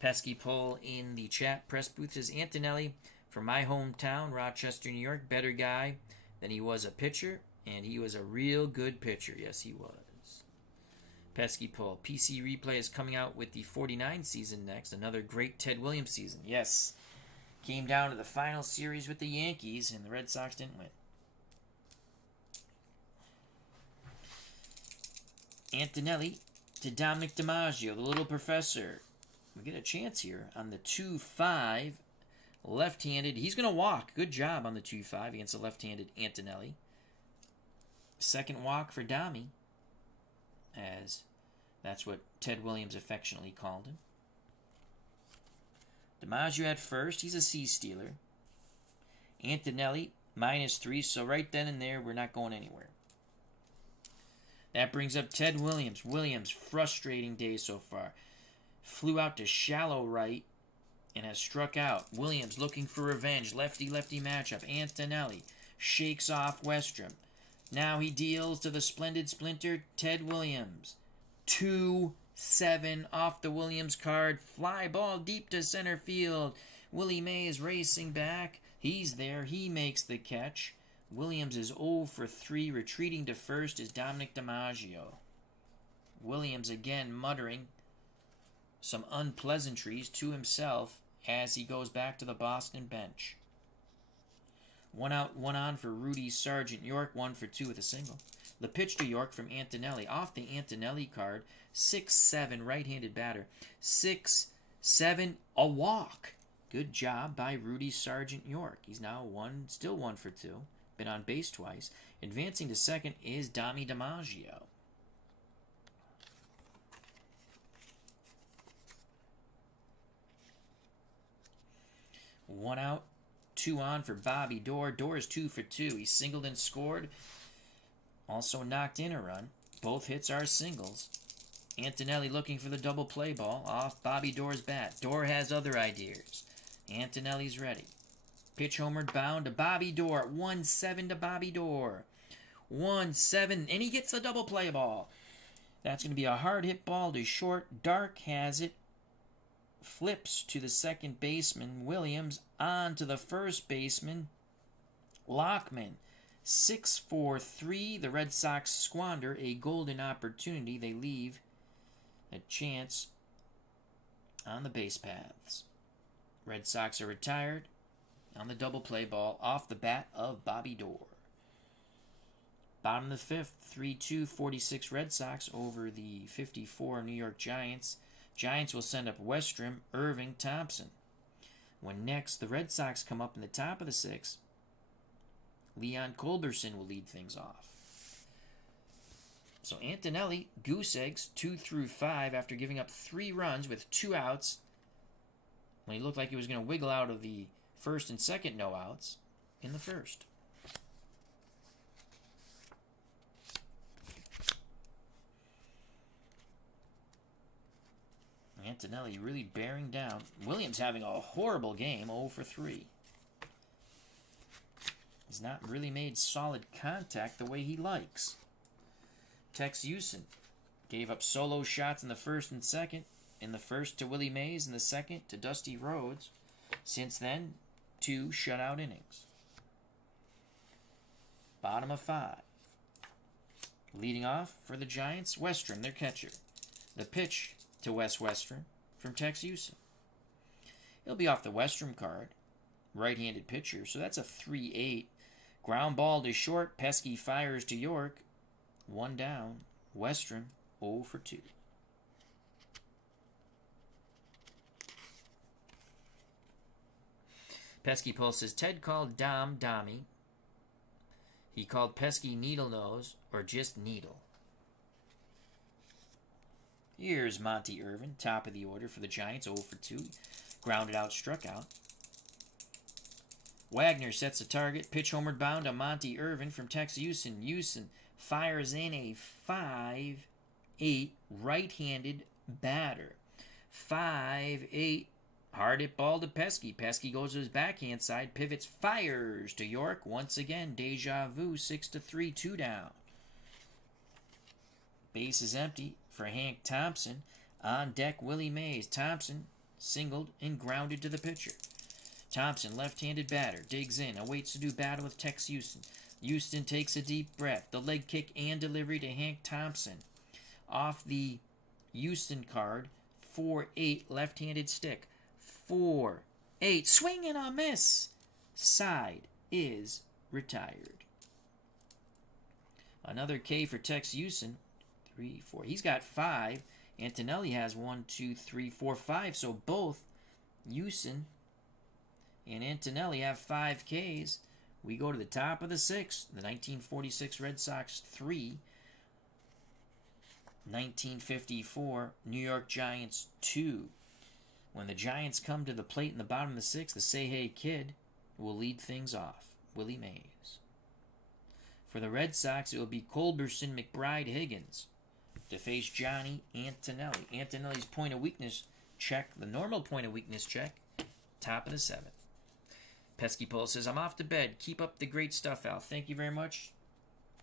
Pesky poll in the chat press booth says Antonelli from my hometown, Rochester, New York, better guy than he was a pitcher, and he was a real good pitcher. Yes, he was. Pesky poll. PC Replay is coming out with the 49 season next. Another great Ted Williams season. Yes. Came down to the final series with the Yankees, and the Red Sox didn't win. Antonelli to Dominic DiMaggio, the little professor. We get a chance here on the 2-5 left-handed. He's going to walk. Good job on the 2-5 against the left-handed Antonelli. Second walk for Dami, as that's what Ted Williams affectionately called him. DiMaggio at first. He's a C-stealer. Antonelli -3, so right then and there, we're not going anywhere. That brings up Ted Williams. Williams, frustrating day so far. Flew out to shallow right and has struck out. Williams looking for revenge. Lefty-lefty matchup. Antonelli shakes off Westrom. Now he deals to the Splendid Splinter, Ted Williams. 2-7 off the Williams card. Fly ball deep to center field. Willie Mays racing back. He's there. He makes the catch. Williams is 0 for 3. Retreating to first is Dominic DiMaggio. Williams again muttering some unpleasantries to himself as he goes back to the Boston bench. 1 out, 1 on for Rudy Sargent York, 1 for 2 with a single. The pitch to York from Antonelli. Off the Antonelli card, 6-7 right-handed batter. 6-7, a walk. Good job by Rudy Sargent York. He's now still 1 for 2. Been on base twice. Advancing to second is Dami DiMaggio. One out, 2 on for Bobby Doerr. Doerr is 2 for 2. He singled and scored. Also knocked in a run. Both hits are singles. Antonelli looking for the double play ball off Bobby Doerr's bat. Doerr has other ideas. Antonelli's ready. Pitch homered bound to Bobby Doerr. 1-7 to Bobby Doerr. 1-7, and he gets the double play ball. That's going to be a hard hit ball to short. Dark has it. Flips to the second baseman, Williams, on to the first baseman, Lockman. 6-4-3, the Red Sox squander a golden opportunity. They leave a chance on the base paths. Red Sox are retired on the double play ball off the bat of Bobby Doerr. Bottom of the fifth, 3-2, 46 Red Sox over the 54 New York Giants. Giants will send up Westrom, Irving, Thompson. When next the Red Sox come up in the top of the sixth, Leon Culberson will lead things off. So Antonelli, goose eggs, 2 through 5 after giving up 3 runs with 2 outs when he looked like he was going to wiggle out of the first and second no outs in the first. Antonelli really bearing down. Williams having a horrible game, 0 for 3. He's not really made solid contact the way he likes. Tex Houston gave up solo shots in the first and second. In the first to Willie Mays, in the second to Dusty Rhodes. Since then, 2 shutout innings. Bottom of 5. Leading off for the Giants, Westrom, their catcher. The pitch to Wes Westrom from Tex Houston. He'll be off the Westrom card. Right-handed pitcher, so that's a 3-8. Ground ball to short. Pesky fires to York. 1 down. Westrom, 0 for 2. Pesky Pulse says, Ted called Dom Dommy. He called Pesky Needle Nose, or just Needle. Here's Monty Irvin, top of the order for the Giants, 0 for 2. Grounded out, struck out. Wagner sets a target. Pitch homered bound to Monty Irvin from Tex Houston. Houston fires in a 5-8 right-handed batter. 5-8 hard hit ball to Pesky. Pesky goes to his backhand side. Pivots, fires to York. Once again, deja vu, 6-3, 2 down. Base is empty for Hank Thompson. On deck, Willie Mays. Thompson singled and grounded to the pitcher. Thompson, left-handed batter, digs in, awaits to do battle with Tex Houston. Houston takes a deep breath. The leg kick and delivery to Hank Thompson. Off the Houston card, 4-8, left-handed stick. 4-8, swing and a miss. Side is retired. Another K for Tex Houston. 3, 4. He's got 5. Antonelli has 1, 2, 3, 4, 5. So both Houston and Antonelli have 5 Ks. We go to the top of the 6th. The 1946 Red Sox 3. 1954 New York Giants 2. When the Giants come to the plate in the bottom of the 6th, the Say Hey Kid will lead things off. Willie Mays. For the Red Sox, it will be Culberson, McBride, Higgins to face Johnny Antonelli. Antonelli's point of weakness check, the normal point of weakness check, top of the 7th. Pesky Pole says, I'm off to bed. Keep up the great stuff, Al. Thank you very much.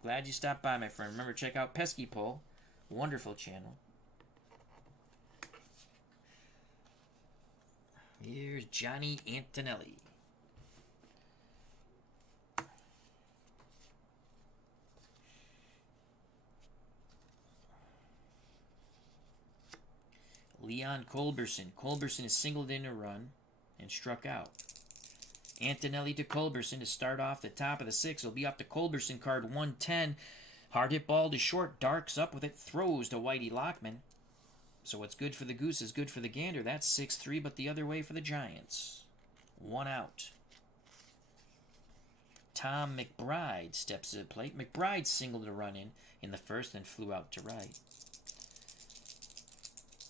Glad you stopped by, my friend. Remember, check out Pesky Pole. Wonderful channel. Here's Johnny Antonelli. Leon Culberson. Culberson is singled in a run and struck out. Antonelli to Culberson to start off the top of the 6th. It'll be up to Culberson, card 110. Hard hit ball to short. Darks up with it. Throws to Whitey Lockman. So what's good for the Goose is good for the Gander. That's 6-3, but the other way for the Giants. 1 out. Tom McBride steps to the plate. McBride singled a run in the 1st and flew out to right.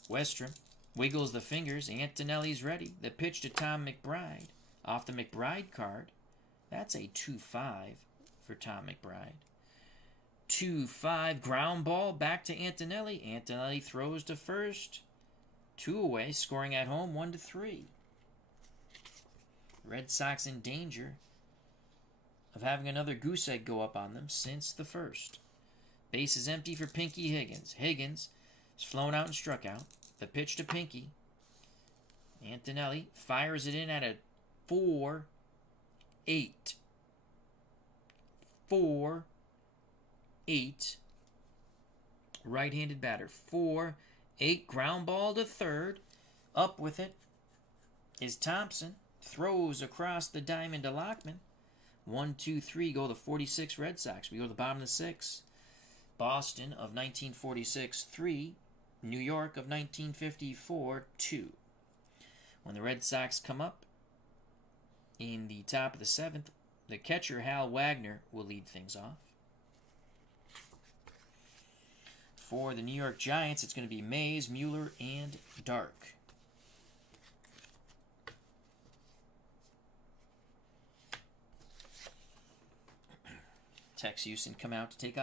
Westrom wiggles the fingers. Antonelli's ready. The pitch to Tom McBride. Off the McBride card. That's a 2-5 for Tom McBride. 2-5 ground ball back to Antonelli. Antonelli throws to first. 2 away, scoring at home 1-3. Red Sox in danger of having another goose egg go up on them since the 1st. Base is empty for Pinky Higgins. Higgins is flown out and struck out. The pitch to Pinky. Antonelli fires it in at a 4-8. 4-8. Right-handed batter. 4-8. Ground ball to third. Up with it is Thompson. Throws across the diamond to Lockman. 1-2-3 go the 46 Red Sox. We go to the bottom of the 6th. Boston of 1946, 3. New York of 1954, 2. When the Red Sox come up in the top of the 7th, the catcher Hal Wagner will lead things off. For the New York Giants, it's going to be Mays, Mueller, and Dark. Tex Houston come out to take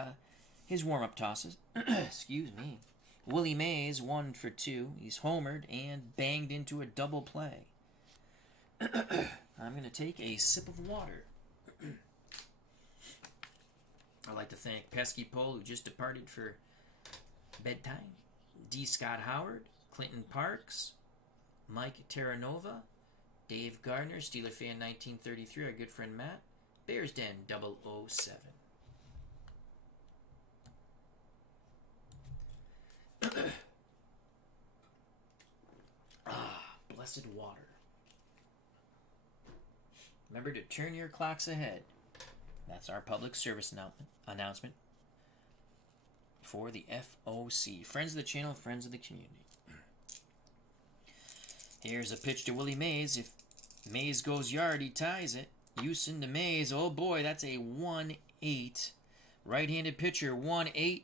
his warm-up tosses. Excuse me. Willie Mays, 1 for 2. He's homered and banged into a double play. I'm going to take a sip of water. I'd like to thank Pesky Pole, who just departed for bedtime. D. Scott Howard, Clinton Parks, Mike Terranova, Dave Gardner, Steeler Fan 1933, our good friend Matt, Bears Den 007. Blessed water. Remember to turn your clocks ahead. That's our public service announcement for the FOC. Friends of the channel, friends of the community. Here's a pitch to Willie Mays. If Mays goes yard, he ties it. Houston to Mays. Oh boy, that's a 1-8. Right-handed pitcher, 1-8.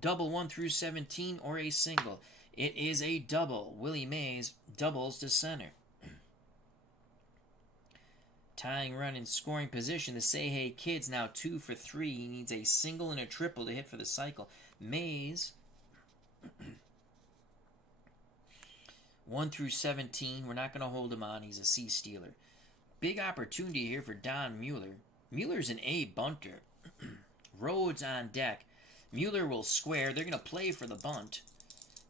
Double 1 through 17 or a single. It is a double. Willie Mays doubles to center. Tying run in scoring position. The Say Hey Kids now 2 for 3. He needs a single and a triple to hit for the cycle. Mays 1 through 17. We're not going to hold him on. He's a C stealer. Big opportunity here for Don Mueller. Mueller's an A bunter. Rhodes on deck. Mueller will square. They're going to play for the bunt.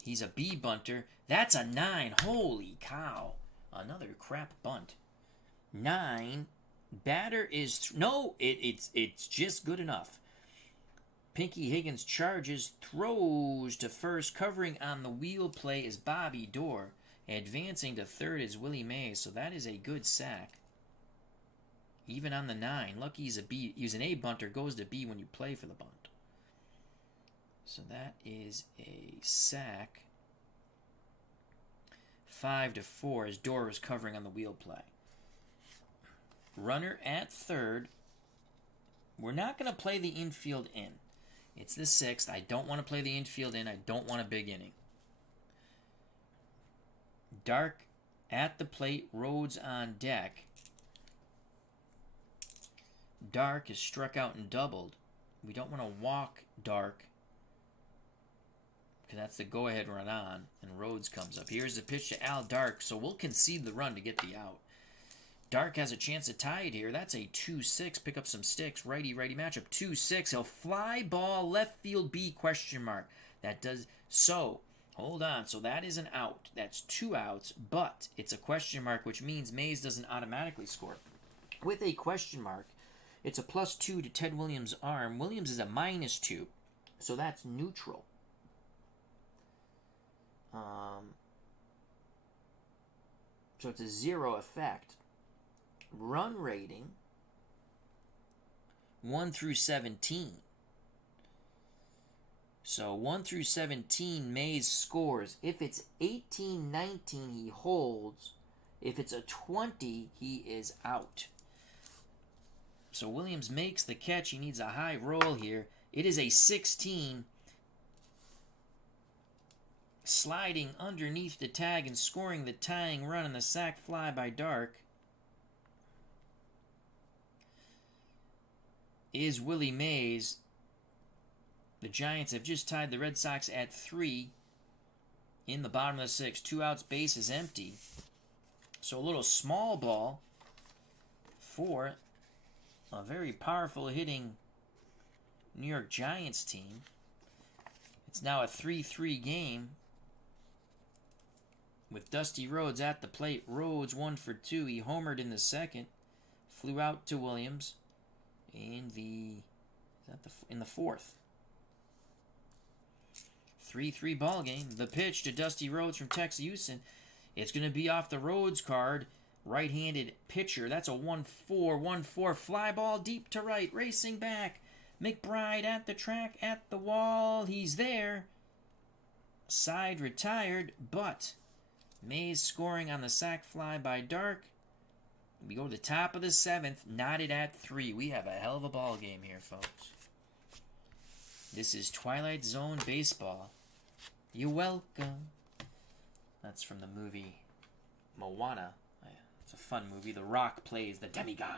He's a B bunter. That's a 9. Holy cow. Another crap bunt. 9. Batter is... no, it's just good enough. Pinky Higgins charges, throws to first. Covering on the wheel play is Bobby Dorr. Advancing to third is Willie Mays. So that is a good sack. Even on the 9. Lucky he's a B. He's an A bunter. Goes to B when you play for the bunt. So that is a sack. 5-4 as Dorr is covering on the wheel play. Runner at third. We're not going to play the infield in. It's the 6th. I don't want to play the infield in. I don't want a big inning. Dark at the plate. Rhodes on deck. Dark is struck out and doubled. We don't want to walk Dark, because that's the go-ahead run on, and Rhodes comes up. Here's the pitch to Al Dark, so we'll concede the run to get the out. Dark has a chance to tie it here. That's a 2-6. Pick up some sticks. Righty-righty matchup. 2-6. He'll fly ball left field B question mark. That does so. Hold on. So that is an out. That's 2 outs, but it's a question mark, which means Mays doesn't automatically score. With a question mark, it's a +2 to Ted Williams' arm. Williams is a -2, so that's neutral. So it's a 0 effect. Run rating, 1 through 17. So 1 through 17, Mays scores. If it's 18-19, he holds. If it's a 20, he is out. So Williams makes the catch. He needs a high roll here. It is a 16. Sliding underneath the tag and scoring the tying run on the sac fly by Dark is Willie Mays. The Giants have just tied the Red Sox at 3 in the bottom of the 6th. 2 outs, base is empty. So a little small ball for a very powerful hitting New York Giants team. It's now a 3-3 game with Dusty Rhodes at the plate. Rhodes 1 for 2. He homered in the 2nd. Flew out to Williams in the 4th. 3-3 ball game. The pitch to Dusty Rhodes from Tex Houston. It's going to be off the Rhodes card. Right-handed pitcher. That's a 1-4. 1-4 fly ball deep to right. Racing back. McBride at the track, at the wall. He's there. Side retired, but Mays scoring on the sac fly by Dark. We go to the top of the 7th, knotted at 3. We have a hell of a ball game here, folks. This is Twilight Zone baseball. You're welcome. That's from the movie Moana. It's a fun movie. The Rock plays the demigod.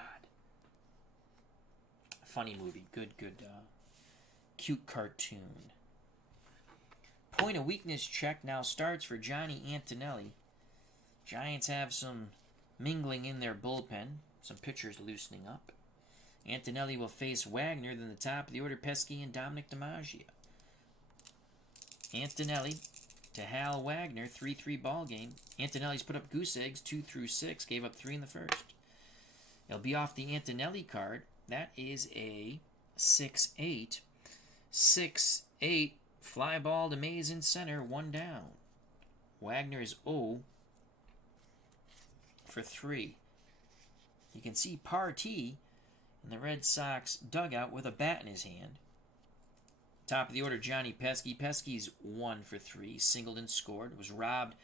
Funny movie. Good, cute cartoon. Point of weakness check now starts for Johnny Antonelli. Giants have some mingling in their bullpen. Some pitchers loosening up. Antonelli will face Wagner, then the top of the order, Pesky and Dominic DiMaggio. Antonelli to Hal Wagner, 3-3 ball game. Antonelli's put up goose eggs, 2 through 6, gave up 3 in the first. He'll be off the Antonelli card. That is a 6-8. 6-8, fly ball to Mays in center, 1 down. Wagner is 0 for 3. You can see Partee in the Red Sox dugout with a bat in his hand. Top of the order, Johnny Pesky. Pesky's 1 for 3. Singled and scored. Was robbed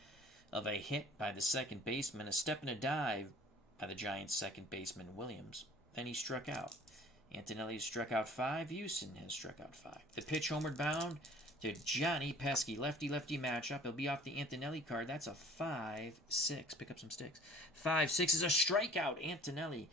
of a hit by the second baseman. A step and a dive by the Giants' second baseman, Williams. Then he struck out. Antonelli has struck out 5. Houston has struck out 5. The pitch homeward bound to Johnny Pesky. Lefty-lefty matchup. He'll be off the Antonelli card. That's a 5-6. Pick up some sticks. 5-6 is a strikeout. Antonelli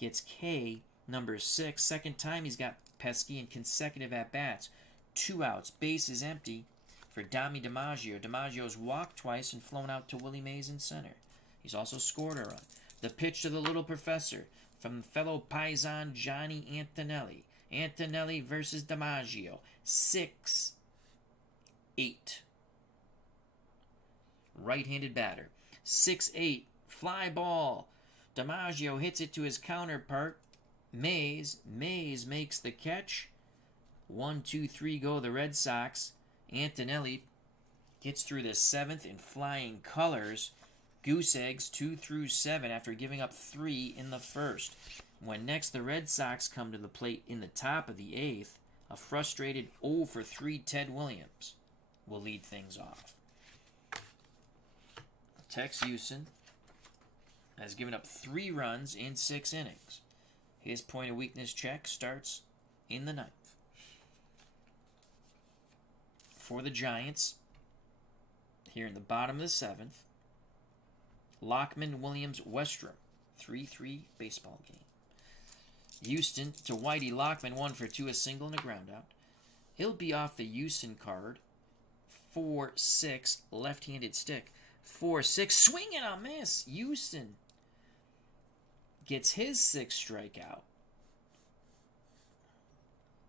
gets K number 6. Second time he's got Pesky in consecutive at-bats. 2 outs. Base is empty for Dommy DiMaggio. DiMaggio's walked twice and flown out to Willie Mays in center. He's also scored a run. The pitch to the little professor from fellow Paisan Johnny Antonelli. Antonelli versus DiMaggio. 6-8. Right-handed batter. 6-8. Fly ball. DiMaggio hits it to his counterpart. Mays. Mays makes the catch. 1, 2, 3 go the Red Sox. Antonelli gets through the 7th in flying colors. Goose eggs 2 through 7 after giving up 3 in the first. When next the Red Sox come to the plate in the top of the 8th, a frustrated 0 for 3 Ted Williams will lead things off. Tex Houston has given up 3 runs in 6 innings. His point of weakness check starts in the 9th. For the Giants, here in the bottom of the 7th, Lockman, Williams, Westrom, 3-3 baseball game. Houston to Whitey Lockman, 1 for 2, a single and a ground out. He'll be off the Houston card, 4-6, left-handed stick. 4-6, swing and a miss. Houston gets his 6th strikeout.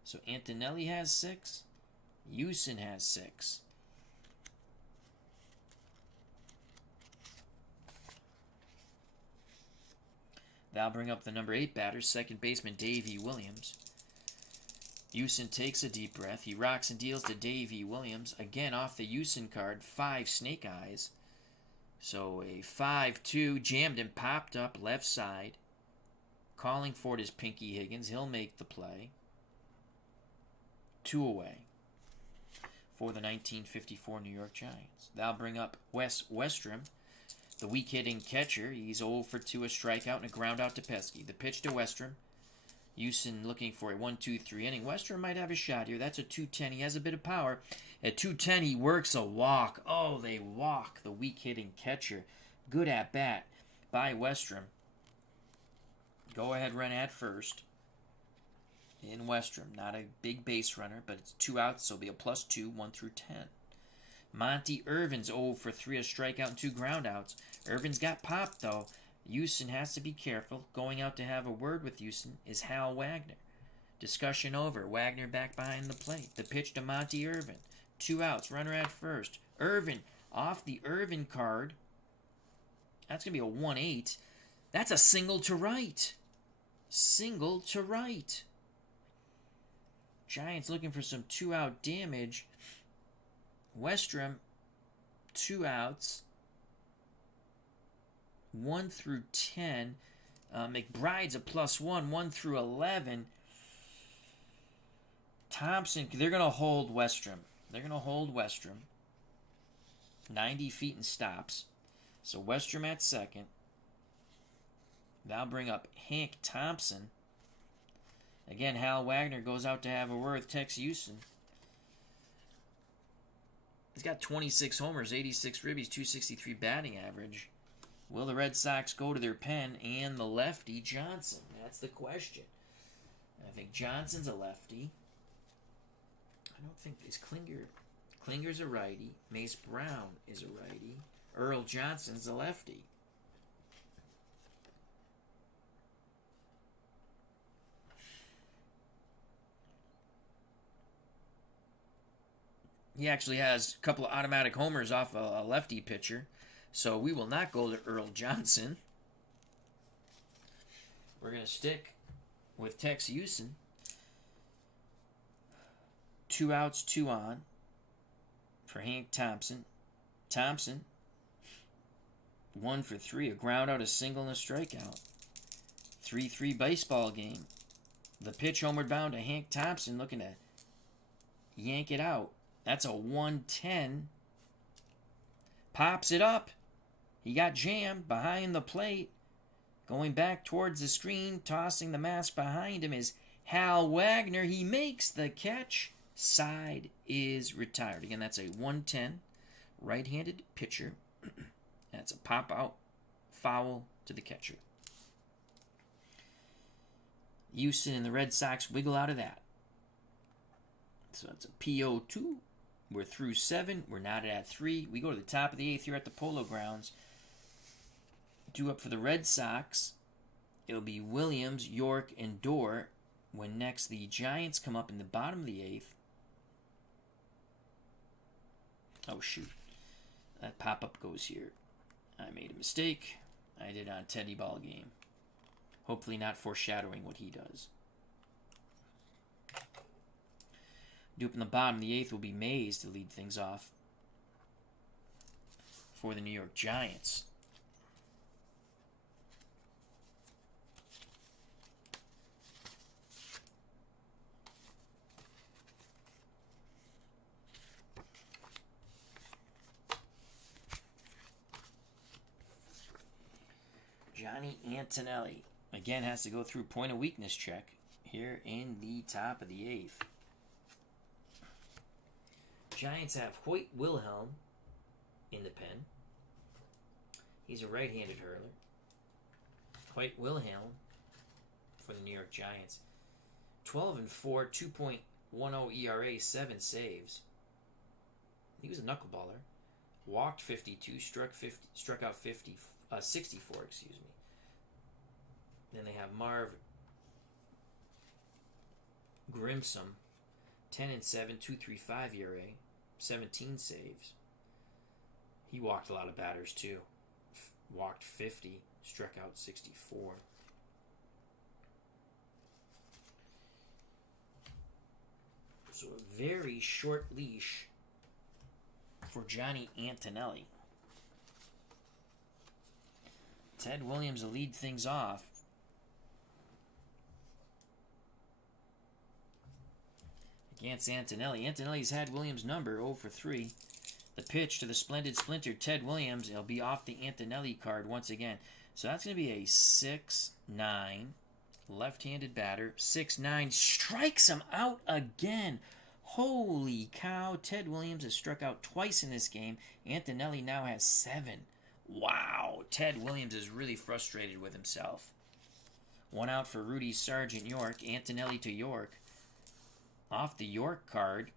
So Antonelli has 6. Houston has 6. That'll bring up the number 8 batter, second baseman Davey Williams. Houston takes a deep breath. He rocks and deals to Davey Williams. Again off the Houston card, 5 snake eyes. So a 5-2 jammed and popped up left side. Calling for it is Pinky Higgins. He'll make the play. 2 away for the 1954 New York Giants. That'll bring up Wes Westrom, the weak-hitting catcher. He's 0 for 2, a strikeout and a ground out to Pesky. The pitch to Westrom. Houston looking for a 1-2-3 inning. Westrom might have a shot here. That's a 210. He has a bit of power. At 210, he works a walk. Oh, they walk the weak-hitting catcher. Good at bat by Westrom. Go ahead, run at first. In Westrom, not a big base runner, but it's 2 outs, so it'll be a +2, 1 through 10. Monty Irvin's 0 for 3, a strikeout and 2 groundouts. Irvin's got popped, though. Houston has to be careful. Going out to have a word with Houston is Hal Wagner. Discussion over. Wagner back behind the plate. The pitch to Monty Irvin. 2 outs, runner at first. Irvin off the Irvin card. That's going to be a 1-8. That's a single to right. Single to right. Giants looking for some 2-out damage. Westrom, 2 outs. 1 through 10. McBride's a +1, 1 through 11. Thompson, they're going to hold Westrom. 90 feet and stops. So Westrom at second. That'll bring up Hank Thompson. Again, Hal Wagner goes out to have a word with Tex Houston. He's got 26 homers, 86 ribbies, 263 batting average. Will the Red Sox go to their pen and the lefty Johnson? That's the question. I think Johnson's a lefty. I don't think it's Klinger. Klinger's a righty. Mace Brown is a righty. Earl Johnson's a lefty. He actually has a couple of automatic homers off a lefty pitcher. So we will not go to Earl Johnson. We're going to stick with Tex Houston. 2 outs, 2 on for Hank Thompson. Thompson, 1 for 3, a ground out, a single, and a strikeout. 3-3 baseball game. The pitch homeward bound to Hank Thompson, looking to yank it out. That's a 110. Pops it up. He got jammed behind the plate. Going back towards the screen, tossing the mask behind him is Hal Wagner. He makes the catch. Side is retired. Again, that's a 110. Right-handed pitcher. That's a pop-out foul to the catcher. Houston and the Red Sox wiggle out of that. So it's a PO2. We're through 7. We're knotted at 3. We go to the top of the 8th here at the Polo Grounds. Due up for the Red Sox. It'll be Williams, York, and Dorr. When next the Giants come up in the bottom of the 8th. Oh, shoot. That pop-up goes here. I made a mistake. I did on Teddy Ball Game. Hopefully not foreshadowing what he does. Due up in the bottom of the 8th will be Mays to lead things off for the New York Giants. Johnny Antonelli, again, has to go through point of weakness check here in the top of the 8th. Giants have Hoyt Wilhelm in the pen. He's a right-handed hurler. Hoyt Wilhelm for the New York Giants. 12-4, 2.10 ERA, 7 saves. He was a knuckleballer. Walked 52, struck out 64, excuse me. Then they have Marv Grimsom, 10-7, 2.35 ERA, 17 saves. He walked a lot of batters too. Walked 50, struck out 64. So a very short leash for Johnny Antonelli. Ted Williams will lead things off. Against Antonelli. Antonelli's had Williams' number, 0 for 3. The pitch to the Splendid Splinter, Ted Williams. It'll be off the Antonelli card once again. So that's going to be a 6-9 left-handed batter. 6-9 strikes him out again. Holy cow. Ted Williams has struck out twice in this game. Antonelli now has 7. Wow. Ted Williams is really frustrated with himself. 1 out for Rudy Sargent York. Antonelli to York. Off the York card,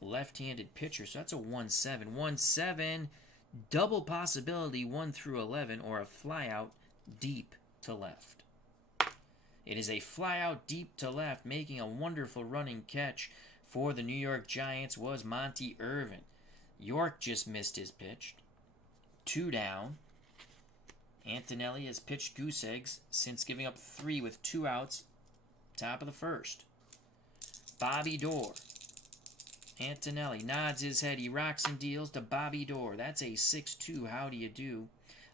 left-handed pitcher. So that's a 1-7. 1-7, double possibility 1 through 11, or a flyout deep to left. It is a flyout deep to left, making a wonderful running catch for the New York Giants was Monty Irvin. York just missed his pitch. 2 down. Antonelli has pitched goose eggs since giving up 3 with 2 outs. Top of the first. Bobby Dorr. Antonelli nods his head. He rocks and deals to Bobby Dorr. That's a 6-2. How do you do?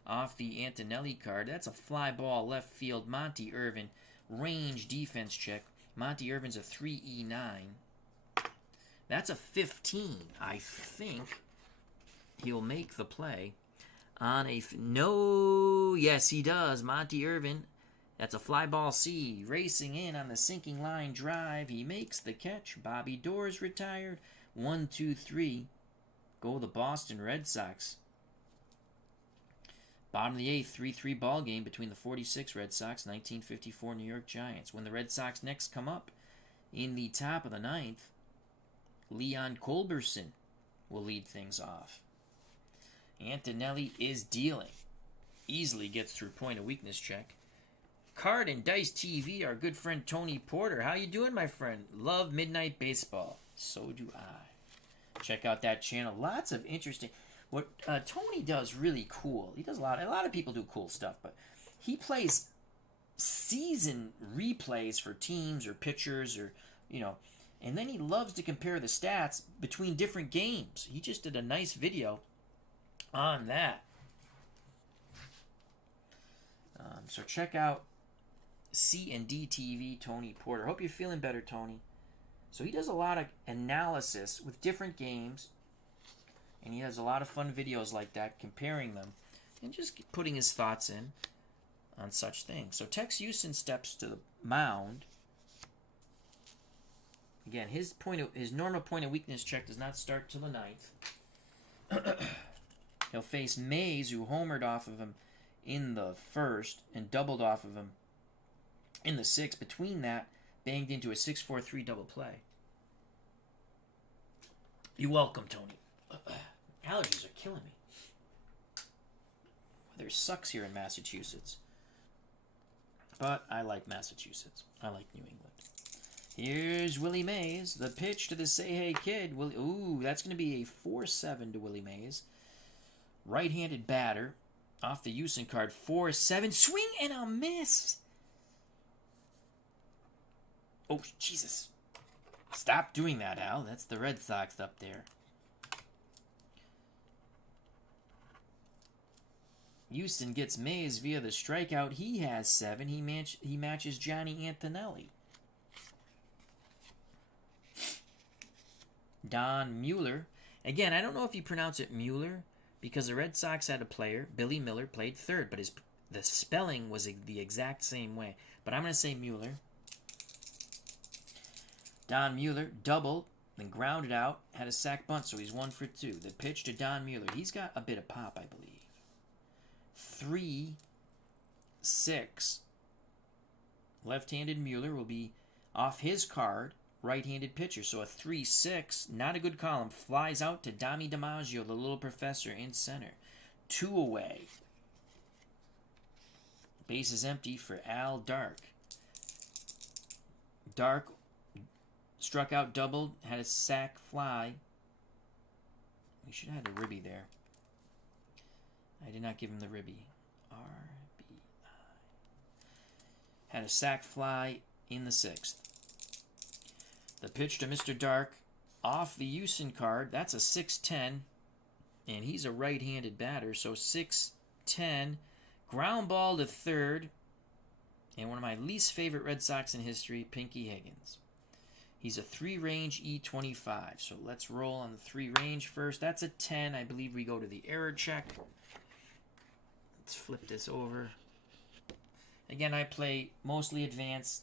Off the Antonelli card. That's a fly ball left field. Monty Irvin. Range defense check. Monty Irvin's a 3-9. That's a 15. I think he'll make the play on a... No. Yes, he does. Monty Irvin. That's a fly ball C. Racing in on the sinking line drive. He makes the catch. Bobby Dorr's retired. 1-2-3. Go the Boston Red Sox. Bottom of the 8th, 3-3 ball game between the 46 Red Sox, 1954 New York Giants. When the Red Sox next come up in the top of the 9th, Leon Culberson will lead things off. Antonelli is dealing. Easily gets through point of weakness check. Card and Dice TV, our good friend Tony Porter. How you doing, my friend? Love Midnight Baseball. So do I. Check out that channel. Lots of interesting... What Tony does really cool. He does a lot of people do cool stuff, but he plays season replays for teams or pitchers or, and then he loves to compare the stats between different games. He just did a nice video on that. So check out C&D TV, Tony Porter. Hope you're feeling better, Tony. So he does a lot of analysis with different games, and he has a lot of fun videos like that, comparing them, and just putting his thoughts in on such things. So Tex Houston steps to the mound. Again, his normal point of weakness check does not start till the 9th. He'll face Mays, who homered off of him in the 1st and doubled off of him in the 6th. Between that, banged into a 6-4-3 double play. You're welcome, Tony. Allergies are killing me. Weather sucks here in Massachusetts. But I like Massachusetts. I like New England. Here's Willie Mays. The pitch to the Say Hey Kid. Ooh, that's going to be a 4-7 to Willie Mays. Right-handed batter. Off the Houston card. 4-7. Swing and a miss. Oh, Jesus. Stop doing that, Al. That's the Red Sox up there. Houston gets Mays via the strikeout. He has 7. He matches Johnny Antonelli. Don Mueller. Again, I don't know if you pronounce it Mueller, because the Red Sox had a player, Billy Miller, played third, but the spelling was the exact same way. But I'm going to say Mueller. Don Mueller doubled, then grounded out, had a sac bunt, so he's 1 for 2. The pitch to Don Mueller. He's got a bit of pop, I believe. 3-6. Left-handed Mueller will be off his card. Right-handed pitcher. So a 3-6. Not a good column. Flies out to Dami DiMaggio, the little professor, in center. 2 away. Base is empty for Al Dark. Dark struck out, doubled, had a sac fly. We should have had a ribby there. I did not give him the ribby. RBI. Had a sac fly in the 6th. The pitch to Mr. Dark off the Houston card. That's a 6-10. And he's a right-handed batter. So 6-10 Ground ball to third. And one of my least favorite Red Sox in history, Pinky Higgins. He's a 3-range E25. So let's roll on the 3-range first. That's a 10. I believe we go to the error check. Let's flip this over. Again, I play mostly advanced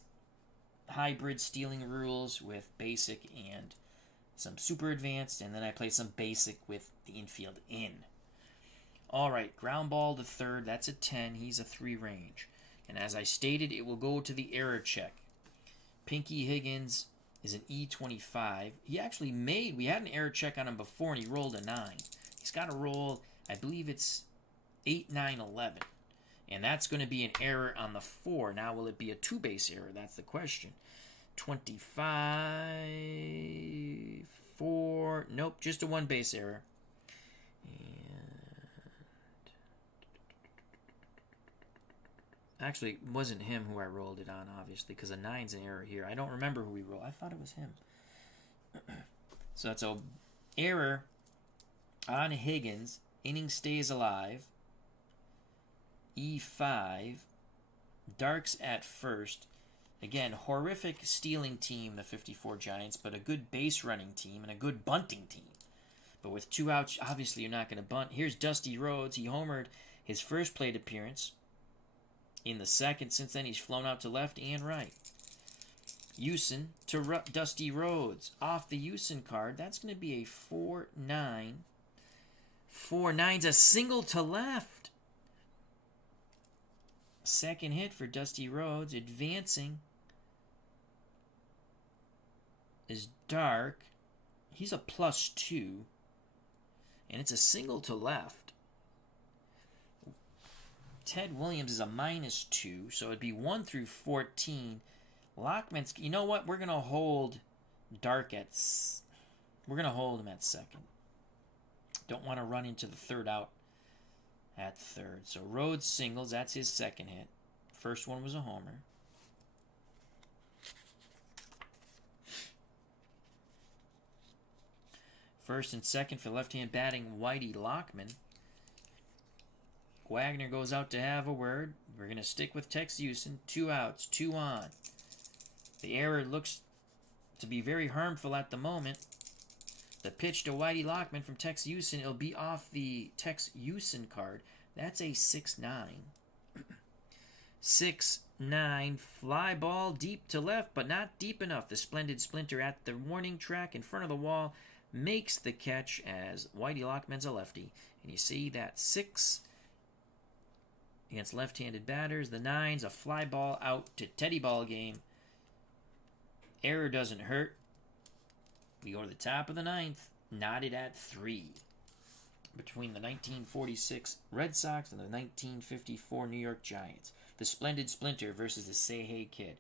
hybrid stealing rules with basic and some super advanced. And then I play some basic with the infield in. All right, ground ball to third. That's a 10. He's a 3-range. And as I stated, it will go to the error check. Pinky Higgins is an E25. He actually we had an error check on him before, and he rolled a 9. He's got to roll, I believe it's 8, 9, 11. And that's going to be an error on the 4. Now, will it be a 2-base error? That's the question. 25, 4. Nope, just a 1-base error. Actually, it wasn't him who I rolled it on, obviously, because a 9's an error here. I don't remember who we rolled. I thought it was him. So that's an error on Higgins. Inning stays alive. E5. Darks at first. Again, horrific stealing team, the 54 Giants, but a good base running team and a good bunting team. But with 2 outs, obviously you're not going to bunt. Here's Dusty Rhodes. He homered his first plate appearance. In the second, since then, he's flown out to left and right. Houston to Dusty Rhodes. Off the Houston card, that's going to be a 4-9. 4-9's a single to left. Second hit for Dusty Rhodes. Advancing is Dark. He's a +2. And it's a single to left. Ted Williams is a -2, so it'd be 1 through 14. Lockman's, you know what? We're gonna hold Dark we're gonna hold him at second. Don't want to run into the third out at third. So Rhodes singles. That's his second hit. First one was a homer. First and second for left-hand batting Whitey Lockman. Wagner goes out to have a word. We're going to stick with Tex Houston. 2 outs, 2 on. The error looks to be very harmful at the moment. The pitch to Whitey Lockman from Tex Houston. It'll be off the Tex Houston card. That's a 6-9. 6-9. Fly ball deep to left, but not deep enough. The Splendid Splinter at the warning track in front of the wall makes the catch as Whitey Lockman's a lefty. And you see that 6 against left-handed batters. The 9's a fly ball out to Teddy ball game. Error doesn't hurt. We go to the top of the 9th, knotted at 3. Between the 1946 Red Sox and the 1954 New York Giants. The Splendid Splinter versus the Say Hey Kid.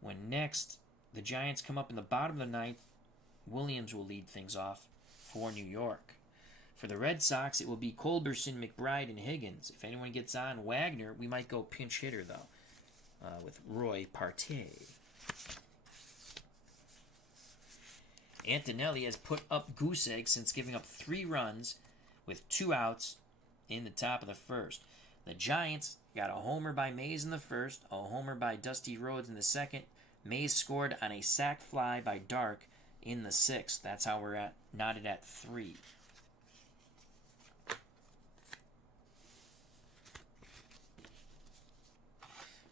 When next the Giants come up in the bottom of the 9th, Williams will lead things off for New York. For the Red Sox, it will be Culberson, McBride, and Higgins. If anyone gets on Wagner, we might go pinch hitter, though, with Roy Partey. Antonelli has put up goose egg since giving up 3 runs with 2 outs in the top of the first. The Giants got a homer by Mays in the first, a homer by Dusty Rhodes in the second. Mays scored on a sac fly by Dark in the 6th. That's how we're knotted at 3.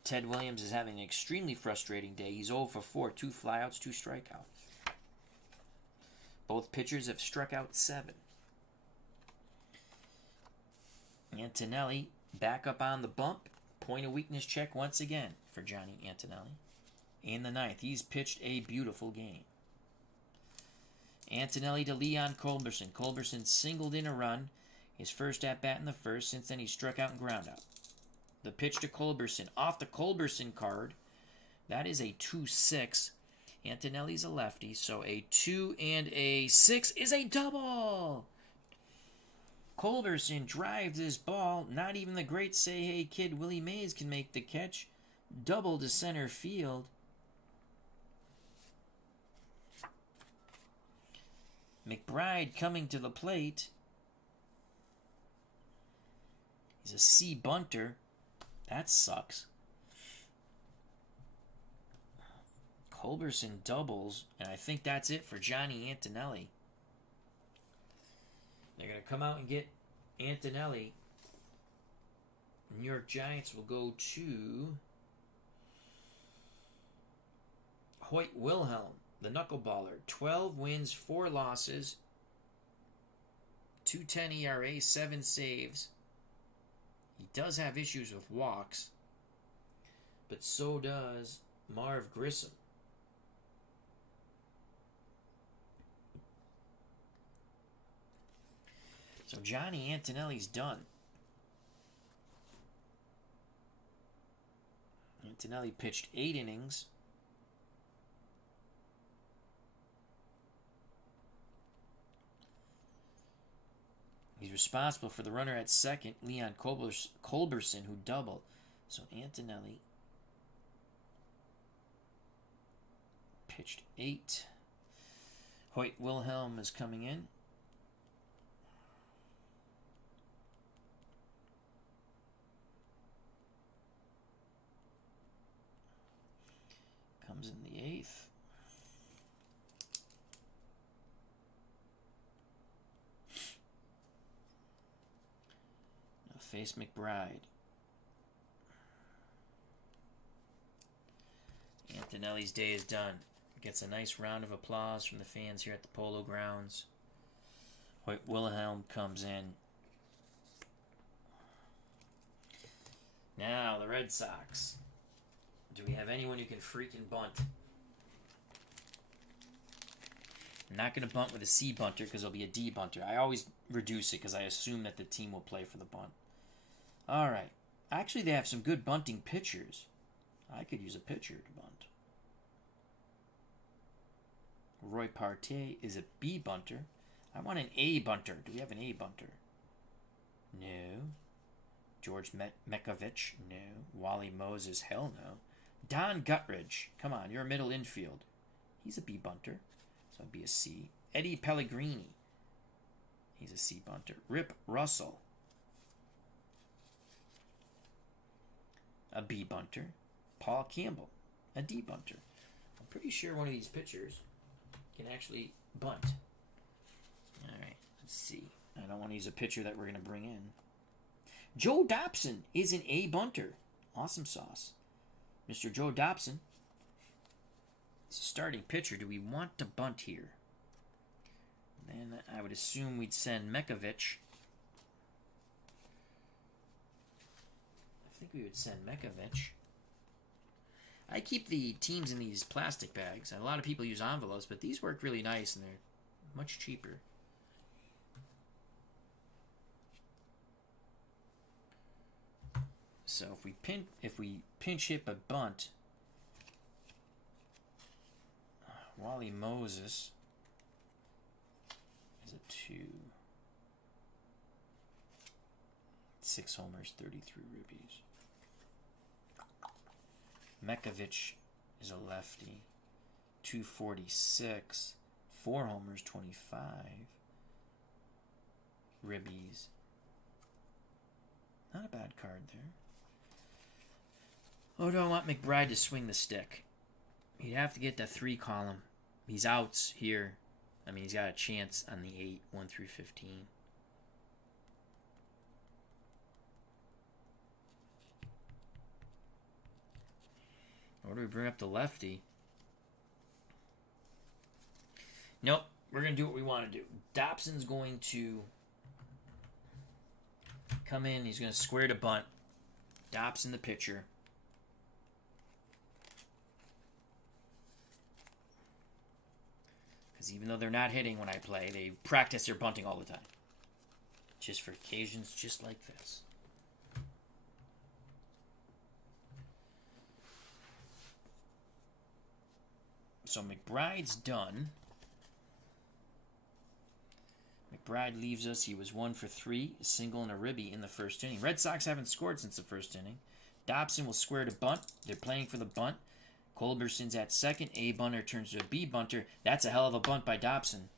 Ted Williams is having an extremely frustrating day. He's 0 for 4, 2 flyouts, 2 strikeouts. Both pitchers have struck out 7. Antonelli back up on the bump. Point of weakness check once again for Johnny Antonelli. In the 9th, he's pitched a beautiful game. Antonelli to Leon Culberson. Culberson singled in a run. His first at-bat in the first. Since then, he struck out and ground out. The pitch to Culberson. Off the Culberson card. That is a 2-6. Antonelli's a lefty, so a 2 and a 6 is a double. Culberson drives his ball. Not even the great Say Hey Kid Willie Mays can make the catch. Double to center field. McBride coming to the plate. He's a C bunter. That sucks. Culberson doubles, and I think that's it for Johnny Antonelli. They're going to come out and get Antonelli. New York Giants will go to Hoyt Wilhelm, the knuckleballer. 12 wins, 4 losses, 2.10 ERA, 7 saves. He does have issues with walks, but so does Marv Grissom. So Johnny Antonelli's done. Antonelli pitched 8 innings. He's responsible for the runner at second, Leon Culberson, who doubled. So Antonelli pitched 8. Hoyt Wilhelm is coming in. Comes in the 8th. Now face McBride. Antonelli's day is done. Gets a nice round of applause from the fans here at the Polo Grounds. Hoyt Wilhelm comes in. Now the Red Sox. Do we have anyone who can freaking bunt? I'm not going to bunt with a C bunter because it'll be a D bunter. I always reduce it because I assume that the team will play for the bunt. Alright. Actually, they have some good bunting pitchers. I could use a pitcher to bunt. Roy Partey is a B bunter. I want an A bunter. Do we have an A bunter? No. George Mekovich? No. Wally Moses? Hell no. Don Guttridge. Come on, you're a middle infield. He's a B bunter. So it'd be a C. Eddie Pellegrini. He's a C bunter. Rip Russell. A B bunter. Paul Campbell. A D bunter. I'm pretty sure one of these pitchers can actually bunt. Alright, let's see. I don't want to use a pitcher that we're going to bring in. Joe Dobson is an A bunter. Awesome sauce. Mr. Joe Dobson is a starting pitcher. Do we want to bunt here? Then I would assume we'd send Mekovich. I think we would send Mekovich. I keep the teams in these plastic bags. A lot of people use envelopes, but these work really nice and they're much cheaper. So if we pinch hit but bunt, Wally Moses is a 2. 6 homers, 33 ribbies. Mekovich is a lefty. 246. 4 homers, 25 ribbies. Not a bad card there. Oh, do I want McBride to swing the stick? He'd have to get the 3 column. He's outs here. I mean, he's got a chance on the 8, 1 through 15. Or do we bring up the lefty? Nope. We're going to do what we want to do. Dobson's going to come in. He's going to square to bunt. Dobson the pitcher. Because even though they're not hitting when I play, they practice their bunting all the time. Just for occasions just like this. So McBride's done. McBride leaves us. He was 1 for 3, a single and a ribby in the first inning. Red Sox haven't scored since the first inning. Dobson will square to bunt. They're playing for the bunt. Culberson's at second. A bunter turns to a B bunter. That's a hell of a bunt by Dobson.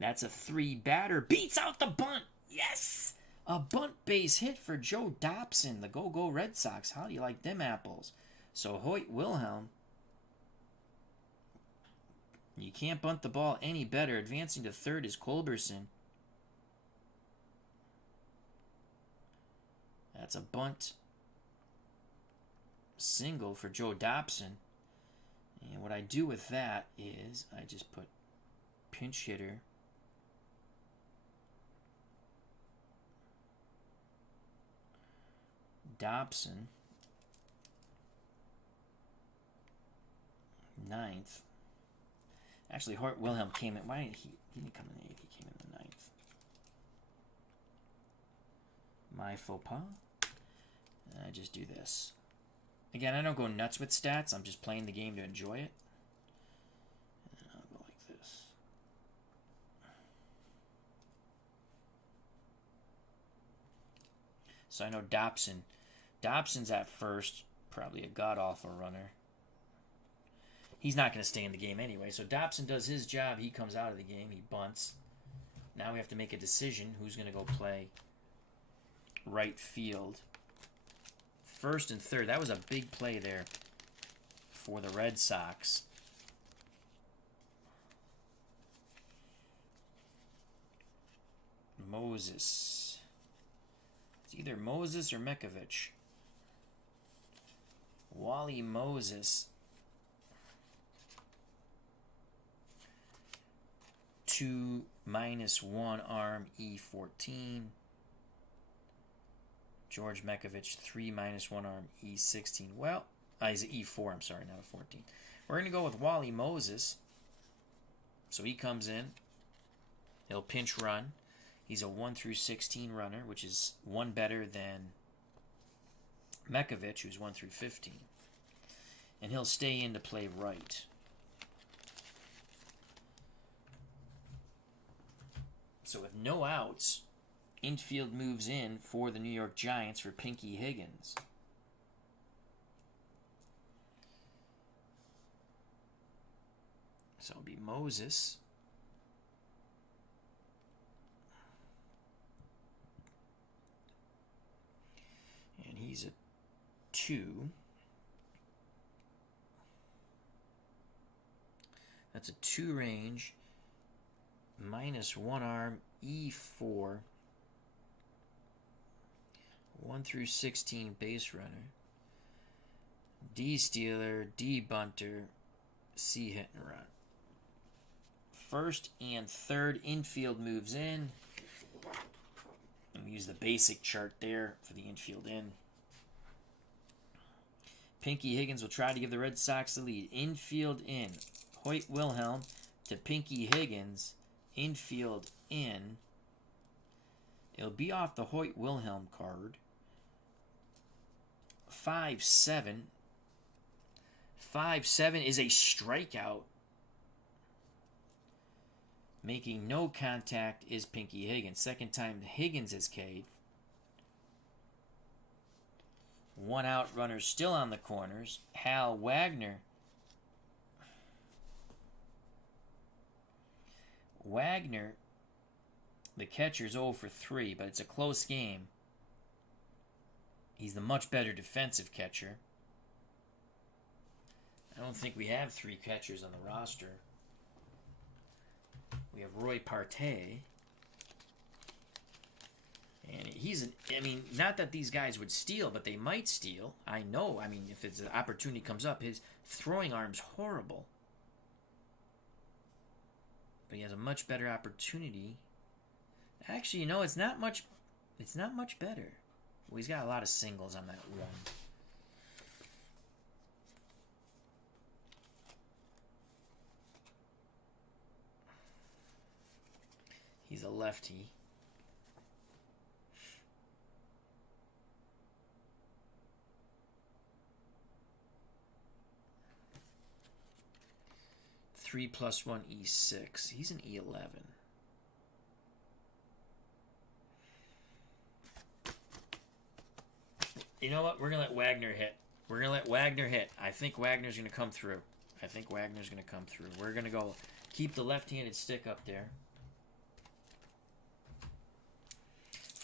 That's a 3 batter. Beats out the bunt. Yes! A bunt base hit for Joe Dobson, the Go-Go Red Sox. How do you like them apples? So Hoyt Wilhelm. You can't bunt the ball any better. Advancing to third is Culberson. That's a bunt single for Joe Dobson. And what I do with that is I just put pinch hitter. Dobson. Ninth. Actually, Hoyt Wilhelm came in. Why didn't he didn't come in the 8th? He came in the 9th. My faux pas. And I just do this. Again, I don't go nuts with stats. I'm just playing the game to enjoy it. And I'll go like this. So I know Dobson. Dobson's at first. Probably a god-awful runner. He's not going to stay in the game anyway. So Dobson does his job. He comes out of the game. He bunts. Now we have to make a decision. Who's going to go play right field? First and third. That was a big play there for the Red Sox. Moses. It's either Moses or Mekovich. Wally Moses. 2 minus 1 arm E14. George Mekovich 3 minus 1 arm E16. Well, he's an E4. I'm sorry, not a 14. We're going to go with Wally Moses. So he comes in. He'll pinch run. He's a 1 through 16 runner, which is one better than Mekovich, who's 1 through 15. And he'll stay in to play right. So with no outs, infield moves in for the New York Giants for Pinky Higgins. So it'll be Moses. And he's a 2. That's a 2 range. Minus 1 arm, E4. 1 through 16 base runner. D stealer, D bunter, C hit and run. First and third infield moves in. And we use the basic chart there for the infield in. Pinky Higgins will try to give the Red Sox the lead. Infield in. Hoyt Wilhelm to Pinky Higgins. Infield in. It'll be off the Hoyt Wilhelm card. 5-7. 5-7 is a strikeout. Making no contact is Pinky Higgins. Second time Higgins is K'd. 1 out, runner still on the corners. Hal Wagner. The catcher's 0 for 3, but it's a close game. He's the much better defensive catcher. I don't think we have 3 catchers on the roster. We have Roy Partey. And not that these guys would steal, but they might steal. I know. If it's an opportunity comes up, his throwing arm's horrible. But he has a much better opportunity. Actually, it's not much. It's not much better. Well, he's got a lot of singles on that one. He's a lefty. Three plus 1 E6. He's an E11. You know what? We're going to let Wagner hit. I think Wagner's going to come through. We're going to go keep the left-handed stick up there.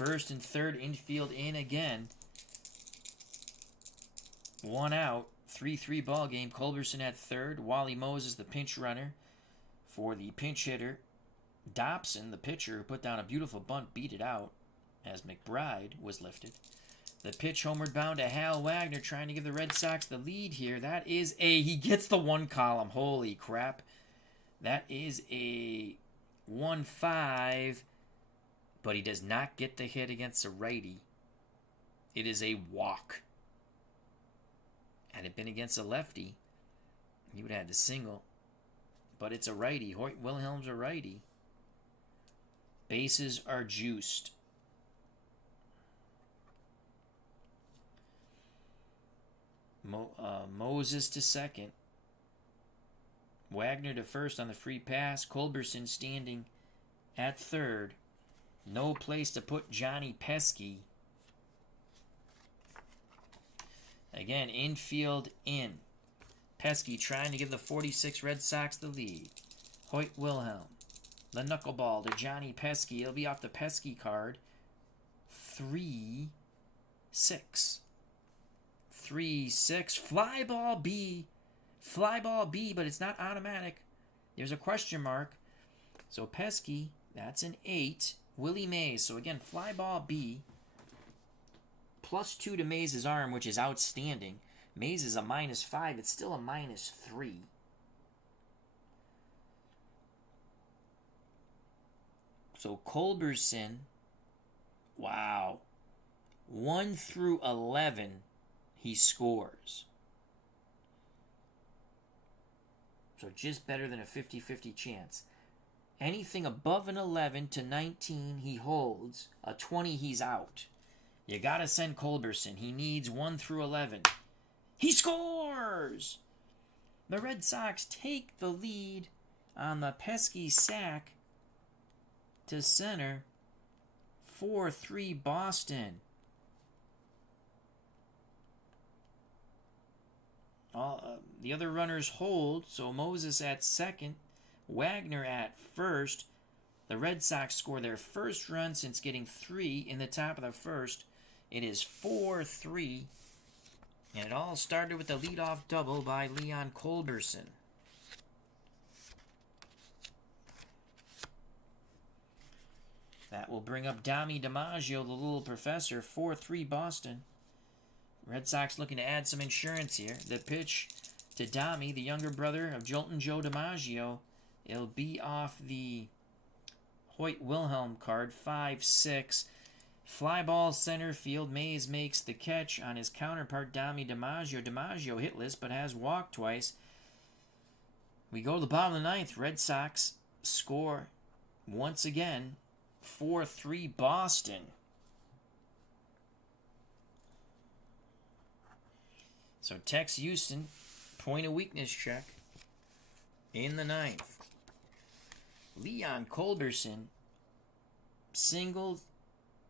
First and third infield in again. 1 out. 3-3 ball game. Culberson at third. Wally Moses, the pinch runner, for the pinch hitter. Dobson, the pitcher, who put down a beautiful bunt, beat it out as McBride was lifted. The pitch homeward bound to Hal Wagner, trying to give the Red Sox the lead here. That is he gets the 1 column. Holy crap. That is a 1-5, but he does not get the hit against a righty. It is a walk. Had it been against a lefty, he would have had to single. But it's a righty. Hoyt Wilhelm's a righty. Bases are juiced. Moses to second. Wagner to first on the free pass. Culberson standing at third. No place to put Johnny Pesky. Again, infield in. Pesky trying to give the 46 Red Sox the lead. Hoyt Wilhelm. The knuckleball to Johnny Pesky. It'll be off the Pesky card. 3-6. 3-6. Fly ball B. Fly ball B, but it's not automatic. There's a question mark. So Pesky, that's an 8. Willie Mays. So again, fly ball B. +2 to Mays' arm, which is outstanding. Mays is a -5. It's still a -3. So Culberson, wow. 1 through 11, he scores. So just better than a 50-50 chance. Anything above an 11 to 19, he holds. A 20, he's out. You gotta send Culberson. He needs 1 through 11. He scores! The Red Sox take the lead on the Pesky sack to center. 4-3 Boston. The other runners hold, so Moses at second, Wagner at first. The Red Sox score their first run since getting 3 in the top of the first. It is 4-3, and it all started with the leadoff double by Leon Culberson. That will bring up Dami DiMaggio, the little professor. 4-3 Boston. Red Sox looking to add some insurance here. The pitch to Dami, the younger brother of Jolton Joe DiMaggio. It'll be off the Hoyt Wilhelm card. 5-6. Fly ball center field. Mays makes the catch on his counterpart, Dami DiMaggio. DiMaggio hitless, but has walked twice. We go to the bottom of the ninth. Red Sox score once again. 4-3 Boston. So Tex Houston, point of weakness check in the ninth. Leon Culberson singled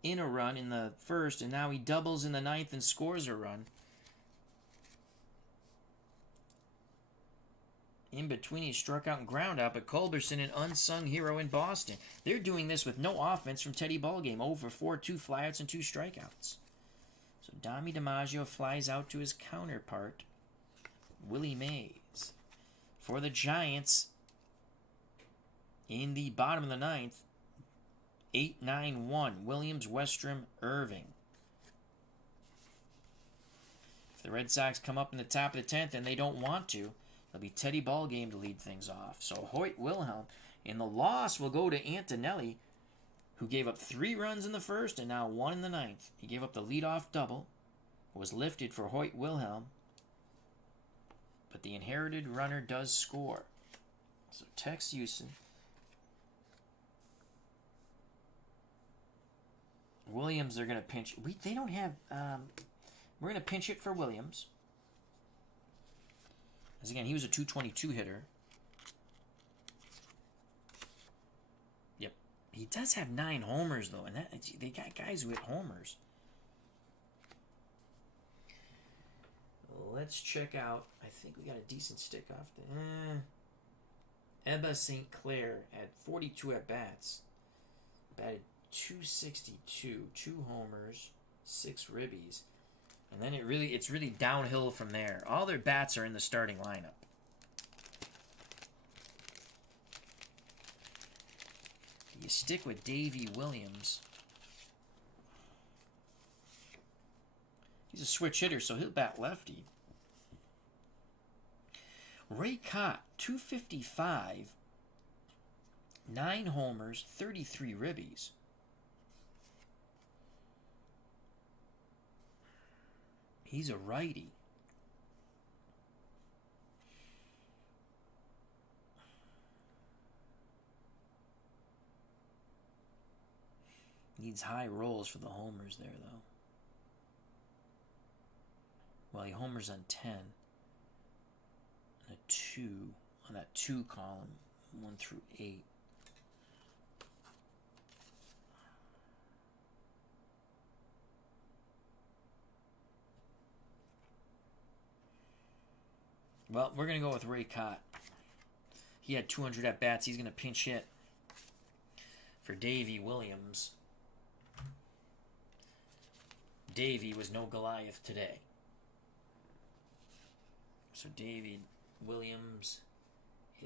in a run in the first, and now he doubles in the ninth and scores a run. In between, he struck out and ground out, but Culberson, an unsung hero in Boston. They're doing this with no offense from Teddy Ballgame. 0-4, 2 flyouts and 2 strikeouts. So Dami DiMaggio flies out to his counterpart, Willie Mays. For the Giants, in the bottom of the ninth, 8-9-1, Williams, Westrom, Irving. If the Red Sox come up in the top of the 10th, and they don't want to, it'll be Teddy Ballgame to lead things off. So Hoyt Wilhelm, and the loss will go to Antonelli, who gave up 3 runs in the first and now 1 in the ninth. He gave up the leadoff double, was lifted for Hoyt Wilhelm, but the inherited runner does score. So Tex Houston. Williams, they're going to pinch. They don't have. We're going to pinch it for Williams. As again, he was a 222 hitter. Yep. He does have 9 homers, though, and they got guys who hit homers. Let's check out. I think we got a decent stick off the. Ebba St. Clair had 42 at-bats. Batted 262, 2 homers, 6 ribbies. And then it's really downhill from there. All their bats are in the starting lineup. You stick with Davey Williams. He's a switch hitter, so he'll bat lefty. Ray Cott, 255, 9 homers, 33 ribbies. He's a righty. Needs high rolls for the homers there, though. Well, he homers on 10. And a 2 on that 2 column, 1 through 8. Well, we're going to go with Ray Cott. He had 200 at-bats. He's going to pinch hit for Davey Williams. Davey was no Goliath today. So Davey Williams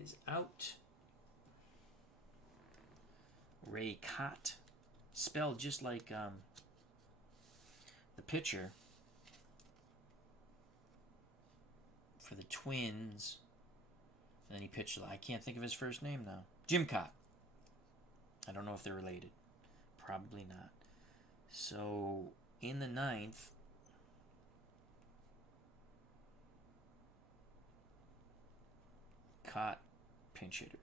is out. Ray Cott, spelled just like the pitcher for the Twins. And then he pitched, I can't think of his first name now. Jim Cott. I don't know if they're related. Probably not. So, in the 9th, Cott, pinch hitter.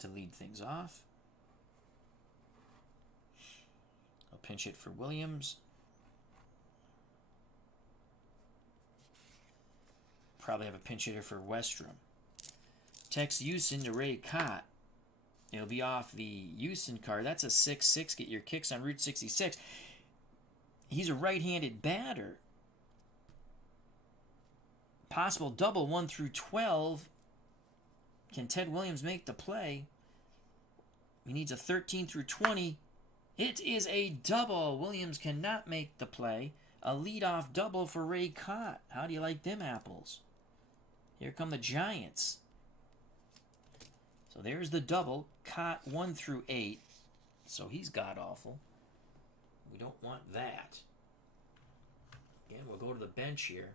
To lead things off. A pinch hit for Williams. Probably have a pinch hitter for Westrom. Text Houston to Ray Cott. It'll be off the Houston card. That's a 6-6. Get your kicks on Route 66. He's a right-handed batter. Possible double 1 through 12. Can Ted Williams make the play? He needs a 13 through 20. It is a double. Williams cannot make the play. A leadoff double for Ray Cott. How do you like them apples? Here come the Giants. So there's the double. Cott 1 through 8. So he's god-awful. We don't want that. Again, we'll go to the bench here.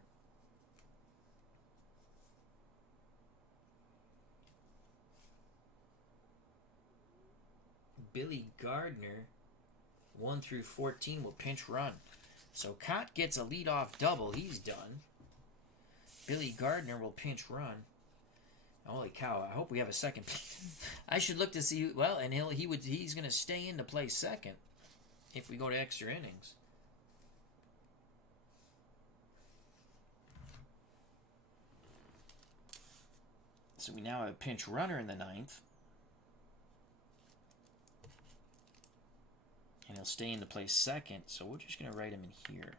Billy Gardner, 1 through 14, will pinch run. So Cott gets a leadoff double. He's done. Billy Gardner will pinch run. Holy cow! I hope we have a second. I should look to see. Well, and he's going to stay in to play second if we go to extra innings. So we now have a pinch runner in the 9th. And he'll stay in to play second, so we're just going to write him in here.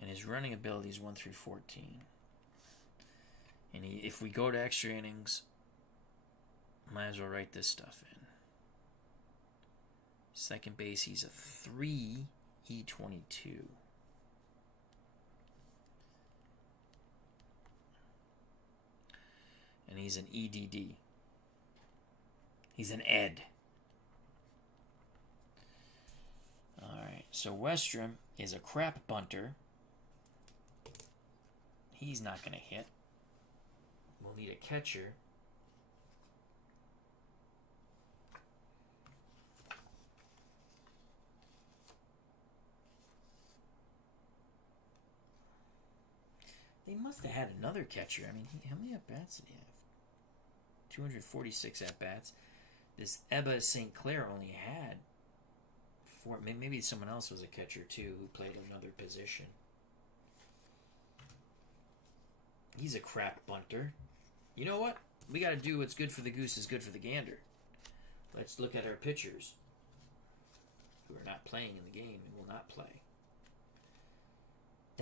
And his running ability is 1 through 14. And if we go to extra innings, might as well write this stuff in. Second base, he's a 3 E22. And he's an EDD. He's an Ed. Alright, so Westrom is a crap bunter. He's not going to hit. We'll need a catcher. They must have had another catcher. I mean, how many at-bats did he have? 246 at-bats. This Ebba St. Clair only had 4. Maybe someone else was a catcher, too, who played another position. He's a crap bunter. You know what? We got to do what's good for the goose is good for the gander. Let's look at our pitchers who are not playing in the game and will not play.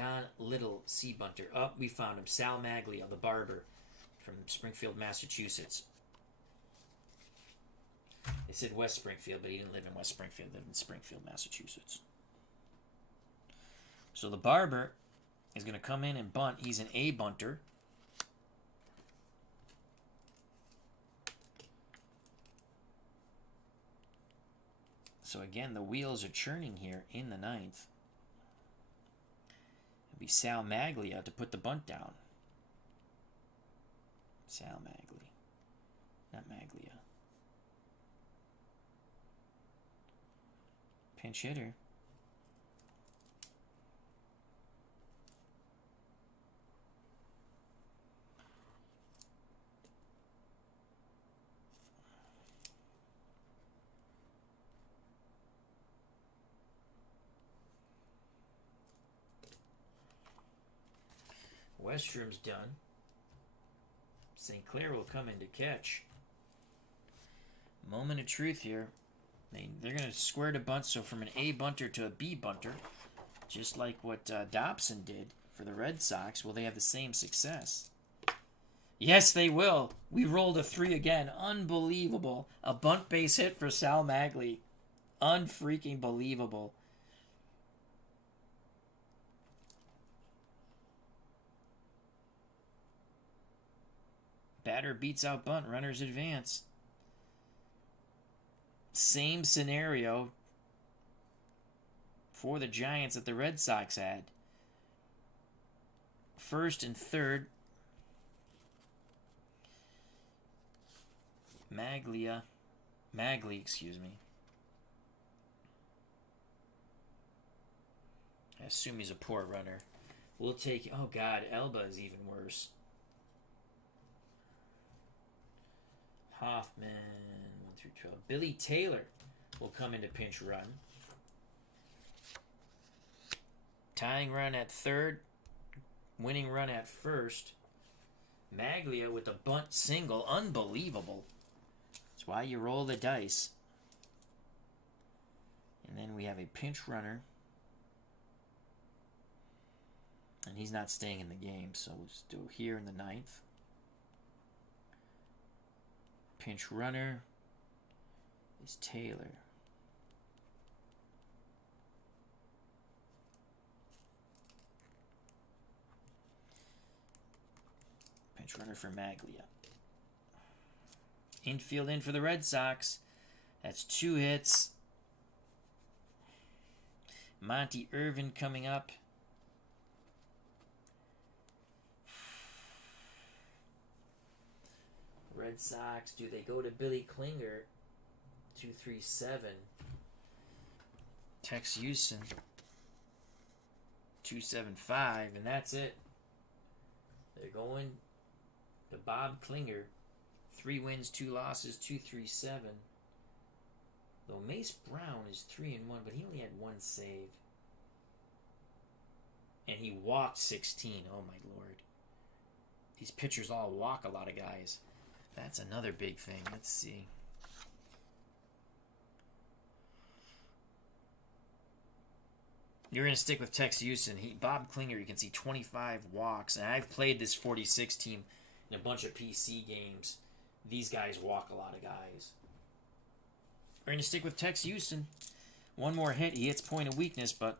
Don Little, C. Bunter. Oh, we found him. Sal Maglia, the barber from Springfield, Massachusetts. They said West Springfield, but he didn't live in West Springfield. He lived in Springfield, Massachusetts. So the barber is going to come in and bunt. He's an A bunter. So again, the wheels are churning here in the ninth. It'll be Sal Maglia to put the bunt down. Sal Maglia, not Maglia. Pinch hitter. Westrom's done. St. Clair will come in to catch. Moment of truth here. They're going to square to bunt, so from an A bunter to a B bunter, just like what Dobson did for the Red Sox. Will they have the same success? Yes, they will. We rolled a 3 again. Unbelievable. A bunt base hit for Sal Maglia. Unfreaking believable. Batter beats out bunt. Runners advance. Same scenario for the Giants that the Red Sox had. First and third. Maglia, excuse me. I assume he's a poor runner. We'll take... Oh, God, Elba is even worse. Hoffman, 1 through 12. Billy Taylor will come into pinch run. Tying run at third. Winning run at first. Maglia with a bunt single. Unbelievable. That's why you roll the dice. And then we have a pinch runner. And he's not staying in the game, so we'll just do it here in the ninth. Pinch runner is Taylor. Pinch runner for Maglia. Infield in for the Red Sox. That's 2 hits. Monty Irvin coming up. Red Sox, do they go to Billy Klinger? 237. Tex Houston. 275, and that's it. They're going to Bob Klinger. 3 wins, 2 losses, 237. Though Mace Brown is 3-1, but he only had 1 save. And he walked 16. Oh my lord. These pitchers all walk a lot of guys. That's another big thing. Let's see. You're going to stick with Tex Houston. Bob Klinger, you can see 25 walks. And I've played this 46 team in a bunch of PC games. These guys walk a lot of guys. We're going to stick with Tex Houston. 1 more hit. He hits point of weakness, but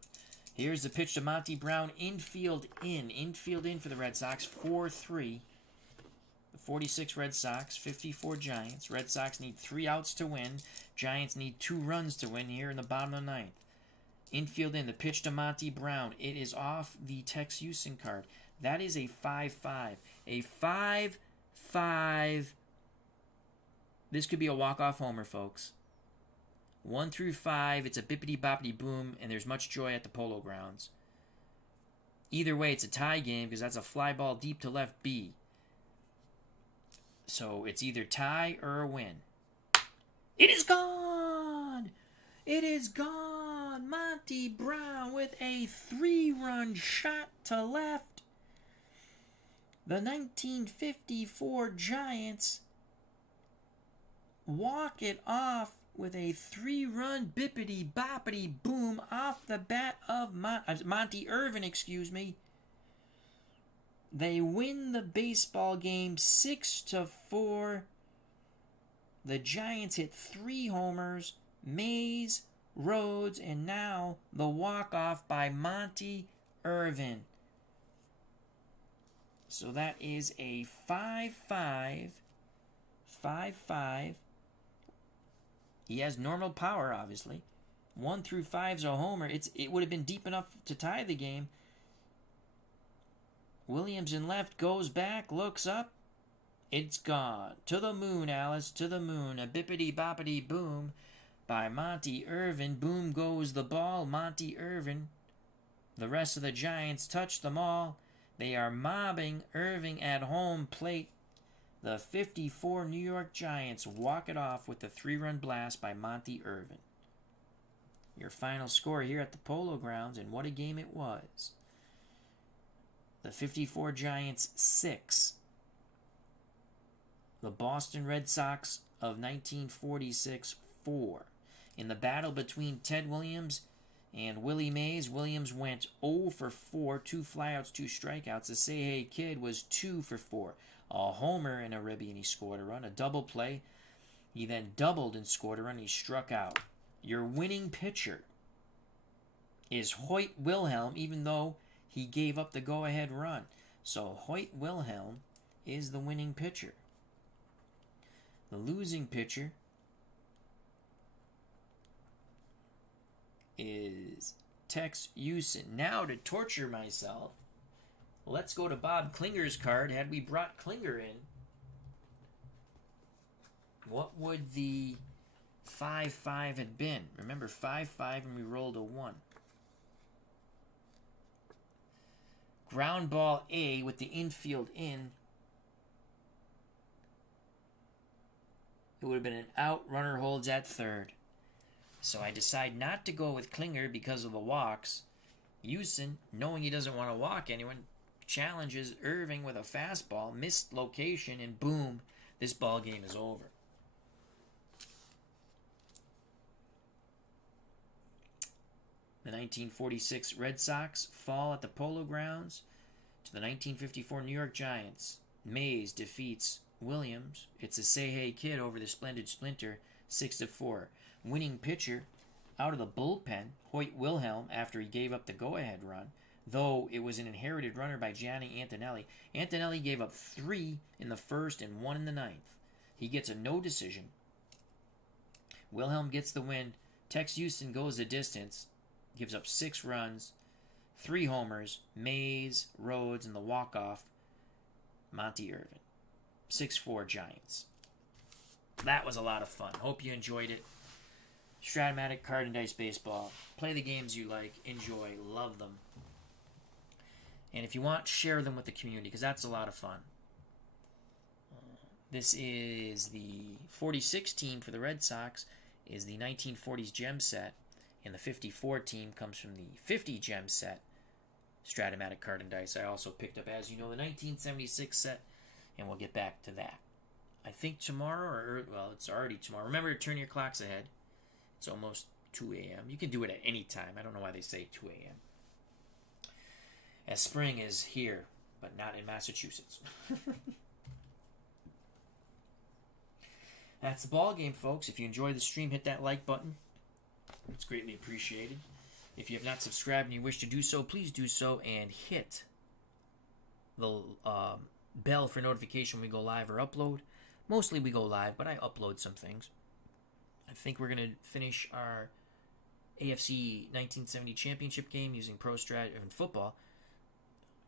here's the pitch to Monty Brown. Infield in. Infield in for the Red Sox. 4-3. The 46 Red Sox, 54 Giants. Red Sox need 3 outs to win. Giants need 2 runs to win here in the bottom of the ninth. Infield in. The pitch to Monty Brown. It is off the Tex Houston card. That is a 5-5. A 5-5. This could be a walk-off homer, folks. 1 through 5, it's a bippity-boppity-boom, and there's much joy at the Polo grounds. Either way, it's a tie game because that's a fly ball deep to left B. So it's either tie or a win. It is gone! It is gone! Monty Brown with a 3-run shot to left. The 1954 Giants walk it off with a 3-run bippity-boppity boom off the bat of Monty Irvin, excuse me. They win the baseball game 6-4. The Giants hit 3 homers, Mays, Rhodes, and now the walk-off by Monty Irvin. So that is a 5-5. 5-5. He has normal power, obviously. 1 through 5 is a homer. It would have been deep enough to tie the game. Williams in left goes back, looks up. It's gone. To the moon, Alice, to the moon. A bippity-boppity boom by Monty Irvin. Boom goes the ball. Monty Irvin. The rest of the Giants touch them all. They are mobbing Irving at home plate. The 54 New York Giants walk it off with the 3-run blast by Monty Irvin. Your final score here at the Polo Grounds, and what a game it was. The 54 Giants 6. The Boston Red Sox of 1946 4. In the battle between Ted Williams and Willie Mays, Williams went 0 for 4, 2 flyouts, 2 strikeouts. The Say Hey Kid was 2 for 4. A homer and a ribby, and he scored a run. A double play. He then doubled and scored a run. He struck out. Your winning pitcher is Hoyt Wilhelm, even though he gave up the go-ahead run. So Hoyt Wilhelm is the winning pitcher. The losing pitcher is Tex Houston. Now, to torture myself, let's go to Bob Klinger's card. Had we brought Klinger in, what would the 5-5 had been? Remember, 5-5 and we rolled a 1. Ground ball A with the infield in. It would have been an out. Runner holds at third. So I decide not to go with Klinger because of the walks. Houston, knowing he doesn't want to walk anyone, challenges Irving with a fastball, missed location, and boom, this ball game is over. The 1946 Red Sox fall at the Polo Grounds to the 1954 New York Giants. Mays defeats Williams. It's a Say Hey Kid over the Splendid Splinter, 6-4. Winning pitcher out of the bullpen, Hoyt Wilhelm, after he gave up the go-ahead run, though it was an inherited runner by Gianni Antonelli. Antonelli gave up 3 in the first and 1 in the ninth. He gets a no decision. Wilhelm gets the win. Tex Houston goes the distance, gives up 6 runs, 3 homers, Mays, Rhodes, and the walk-off, Monty Irvin. 6-4 Giants. That was a lot of fun. Hope you enjoyed it. Stratomatic Card and Dice Baseball. Play the games you like. Enjoy. Love them. And if you want, share them with the community, because that's a lot of fun. This is the 46 team for the Red Sox, is the 1940s gem set, and the 54 team comes from the 50 gem set, Stratomatic Card and Dice. I also picked up, as you know, the 1976 set, and we'll get back to that. I think tomorrow, it's already tomorrow. Remember to turn your clocks ahead. It's almost 2 a.m. You can do it at any time. I don't know why they say 2 a.m. As spring is here, but not in Massachusetts. That's the ball game, folks. If you enjoyed the stream, hit that like button. It's greatly appreciated. If you have not subscribed and you wish to do so, please do so and hit the bell for notification when we go live or upload. Mostly we go live, but I upload some things. I think we're going to finish our AFC 1970 championship game using Pro Strategy in football,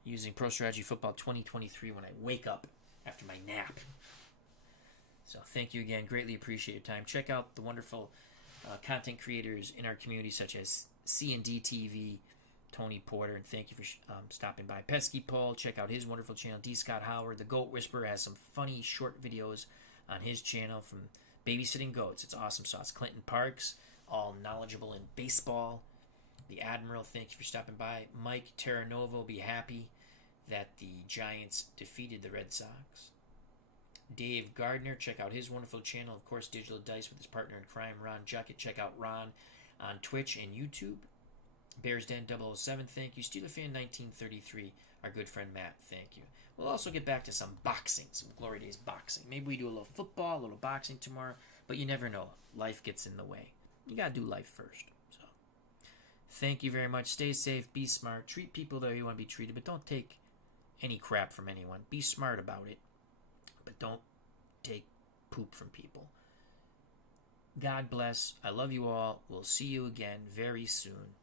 using Pro Strategy Football 2023 when I wake up after my nap. So thank you again. Greatly appreciate your time. Check out the wonderful content creators in our community such as C&D TV, Tony Porter, and thank you for stopping by. Pesky Paul, check out his wonderful channel. D. Scott Howard, the Goat Whisperer, has some funny short videos on his channel from babysitting goats. It's awesome sauce. Clinton Parks, all knowledgeable in baseball. The Admiral, thank you for stopping by. Mike Terranova will be happy that the Giants defeated the Red Sox. Dave Gardner, check out his wonderful channel. Of course, Digital Dice with his partner in crime, Ron Juckett. Check out Ron on Twitch and YouTube. Bears Den 007, thank you. Steeler Fan 1933, our good friend Matt, thank you. We'll also get back to some boxing, some Glory Days boxing. Maybe we do a little football, a little boxing tomorrow, but you never know. Life gets in the way. You gotta do life first. So, thank you very much. Stay safe, be smart, treat people the way you want to be treated, but don't take any crap from anyone. Be smart about it, but don't take poop from people. God bless. I love you all. We'll see you again very soon.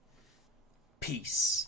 Peace.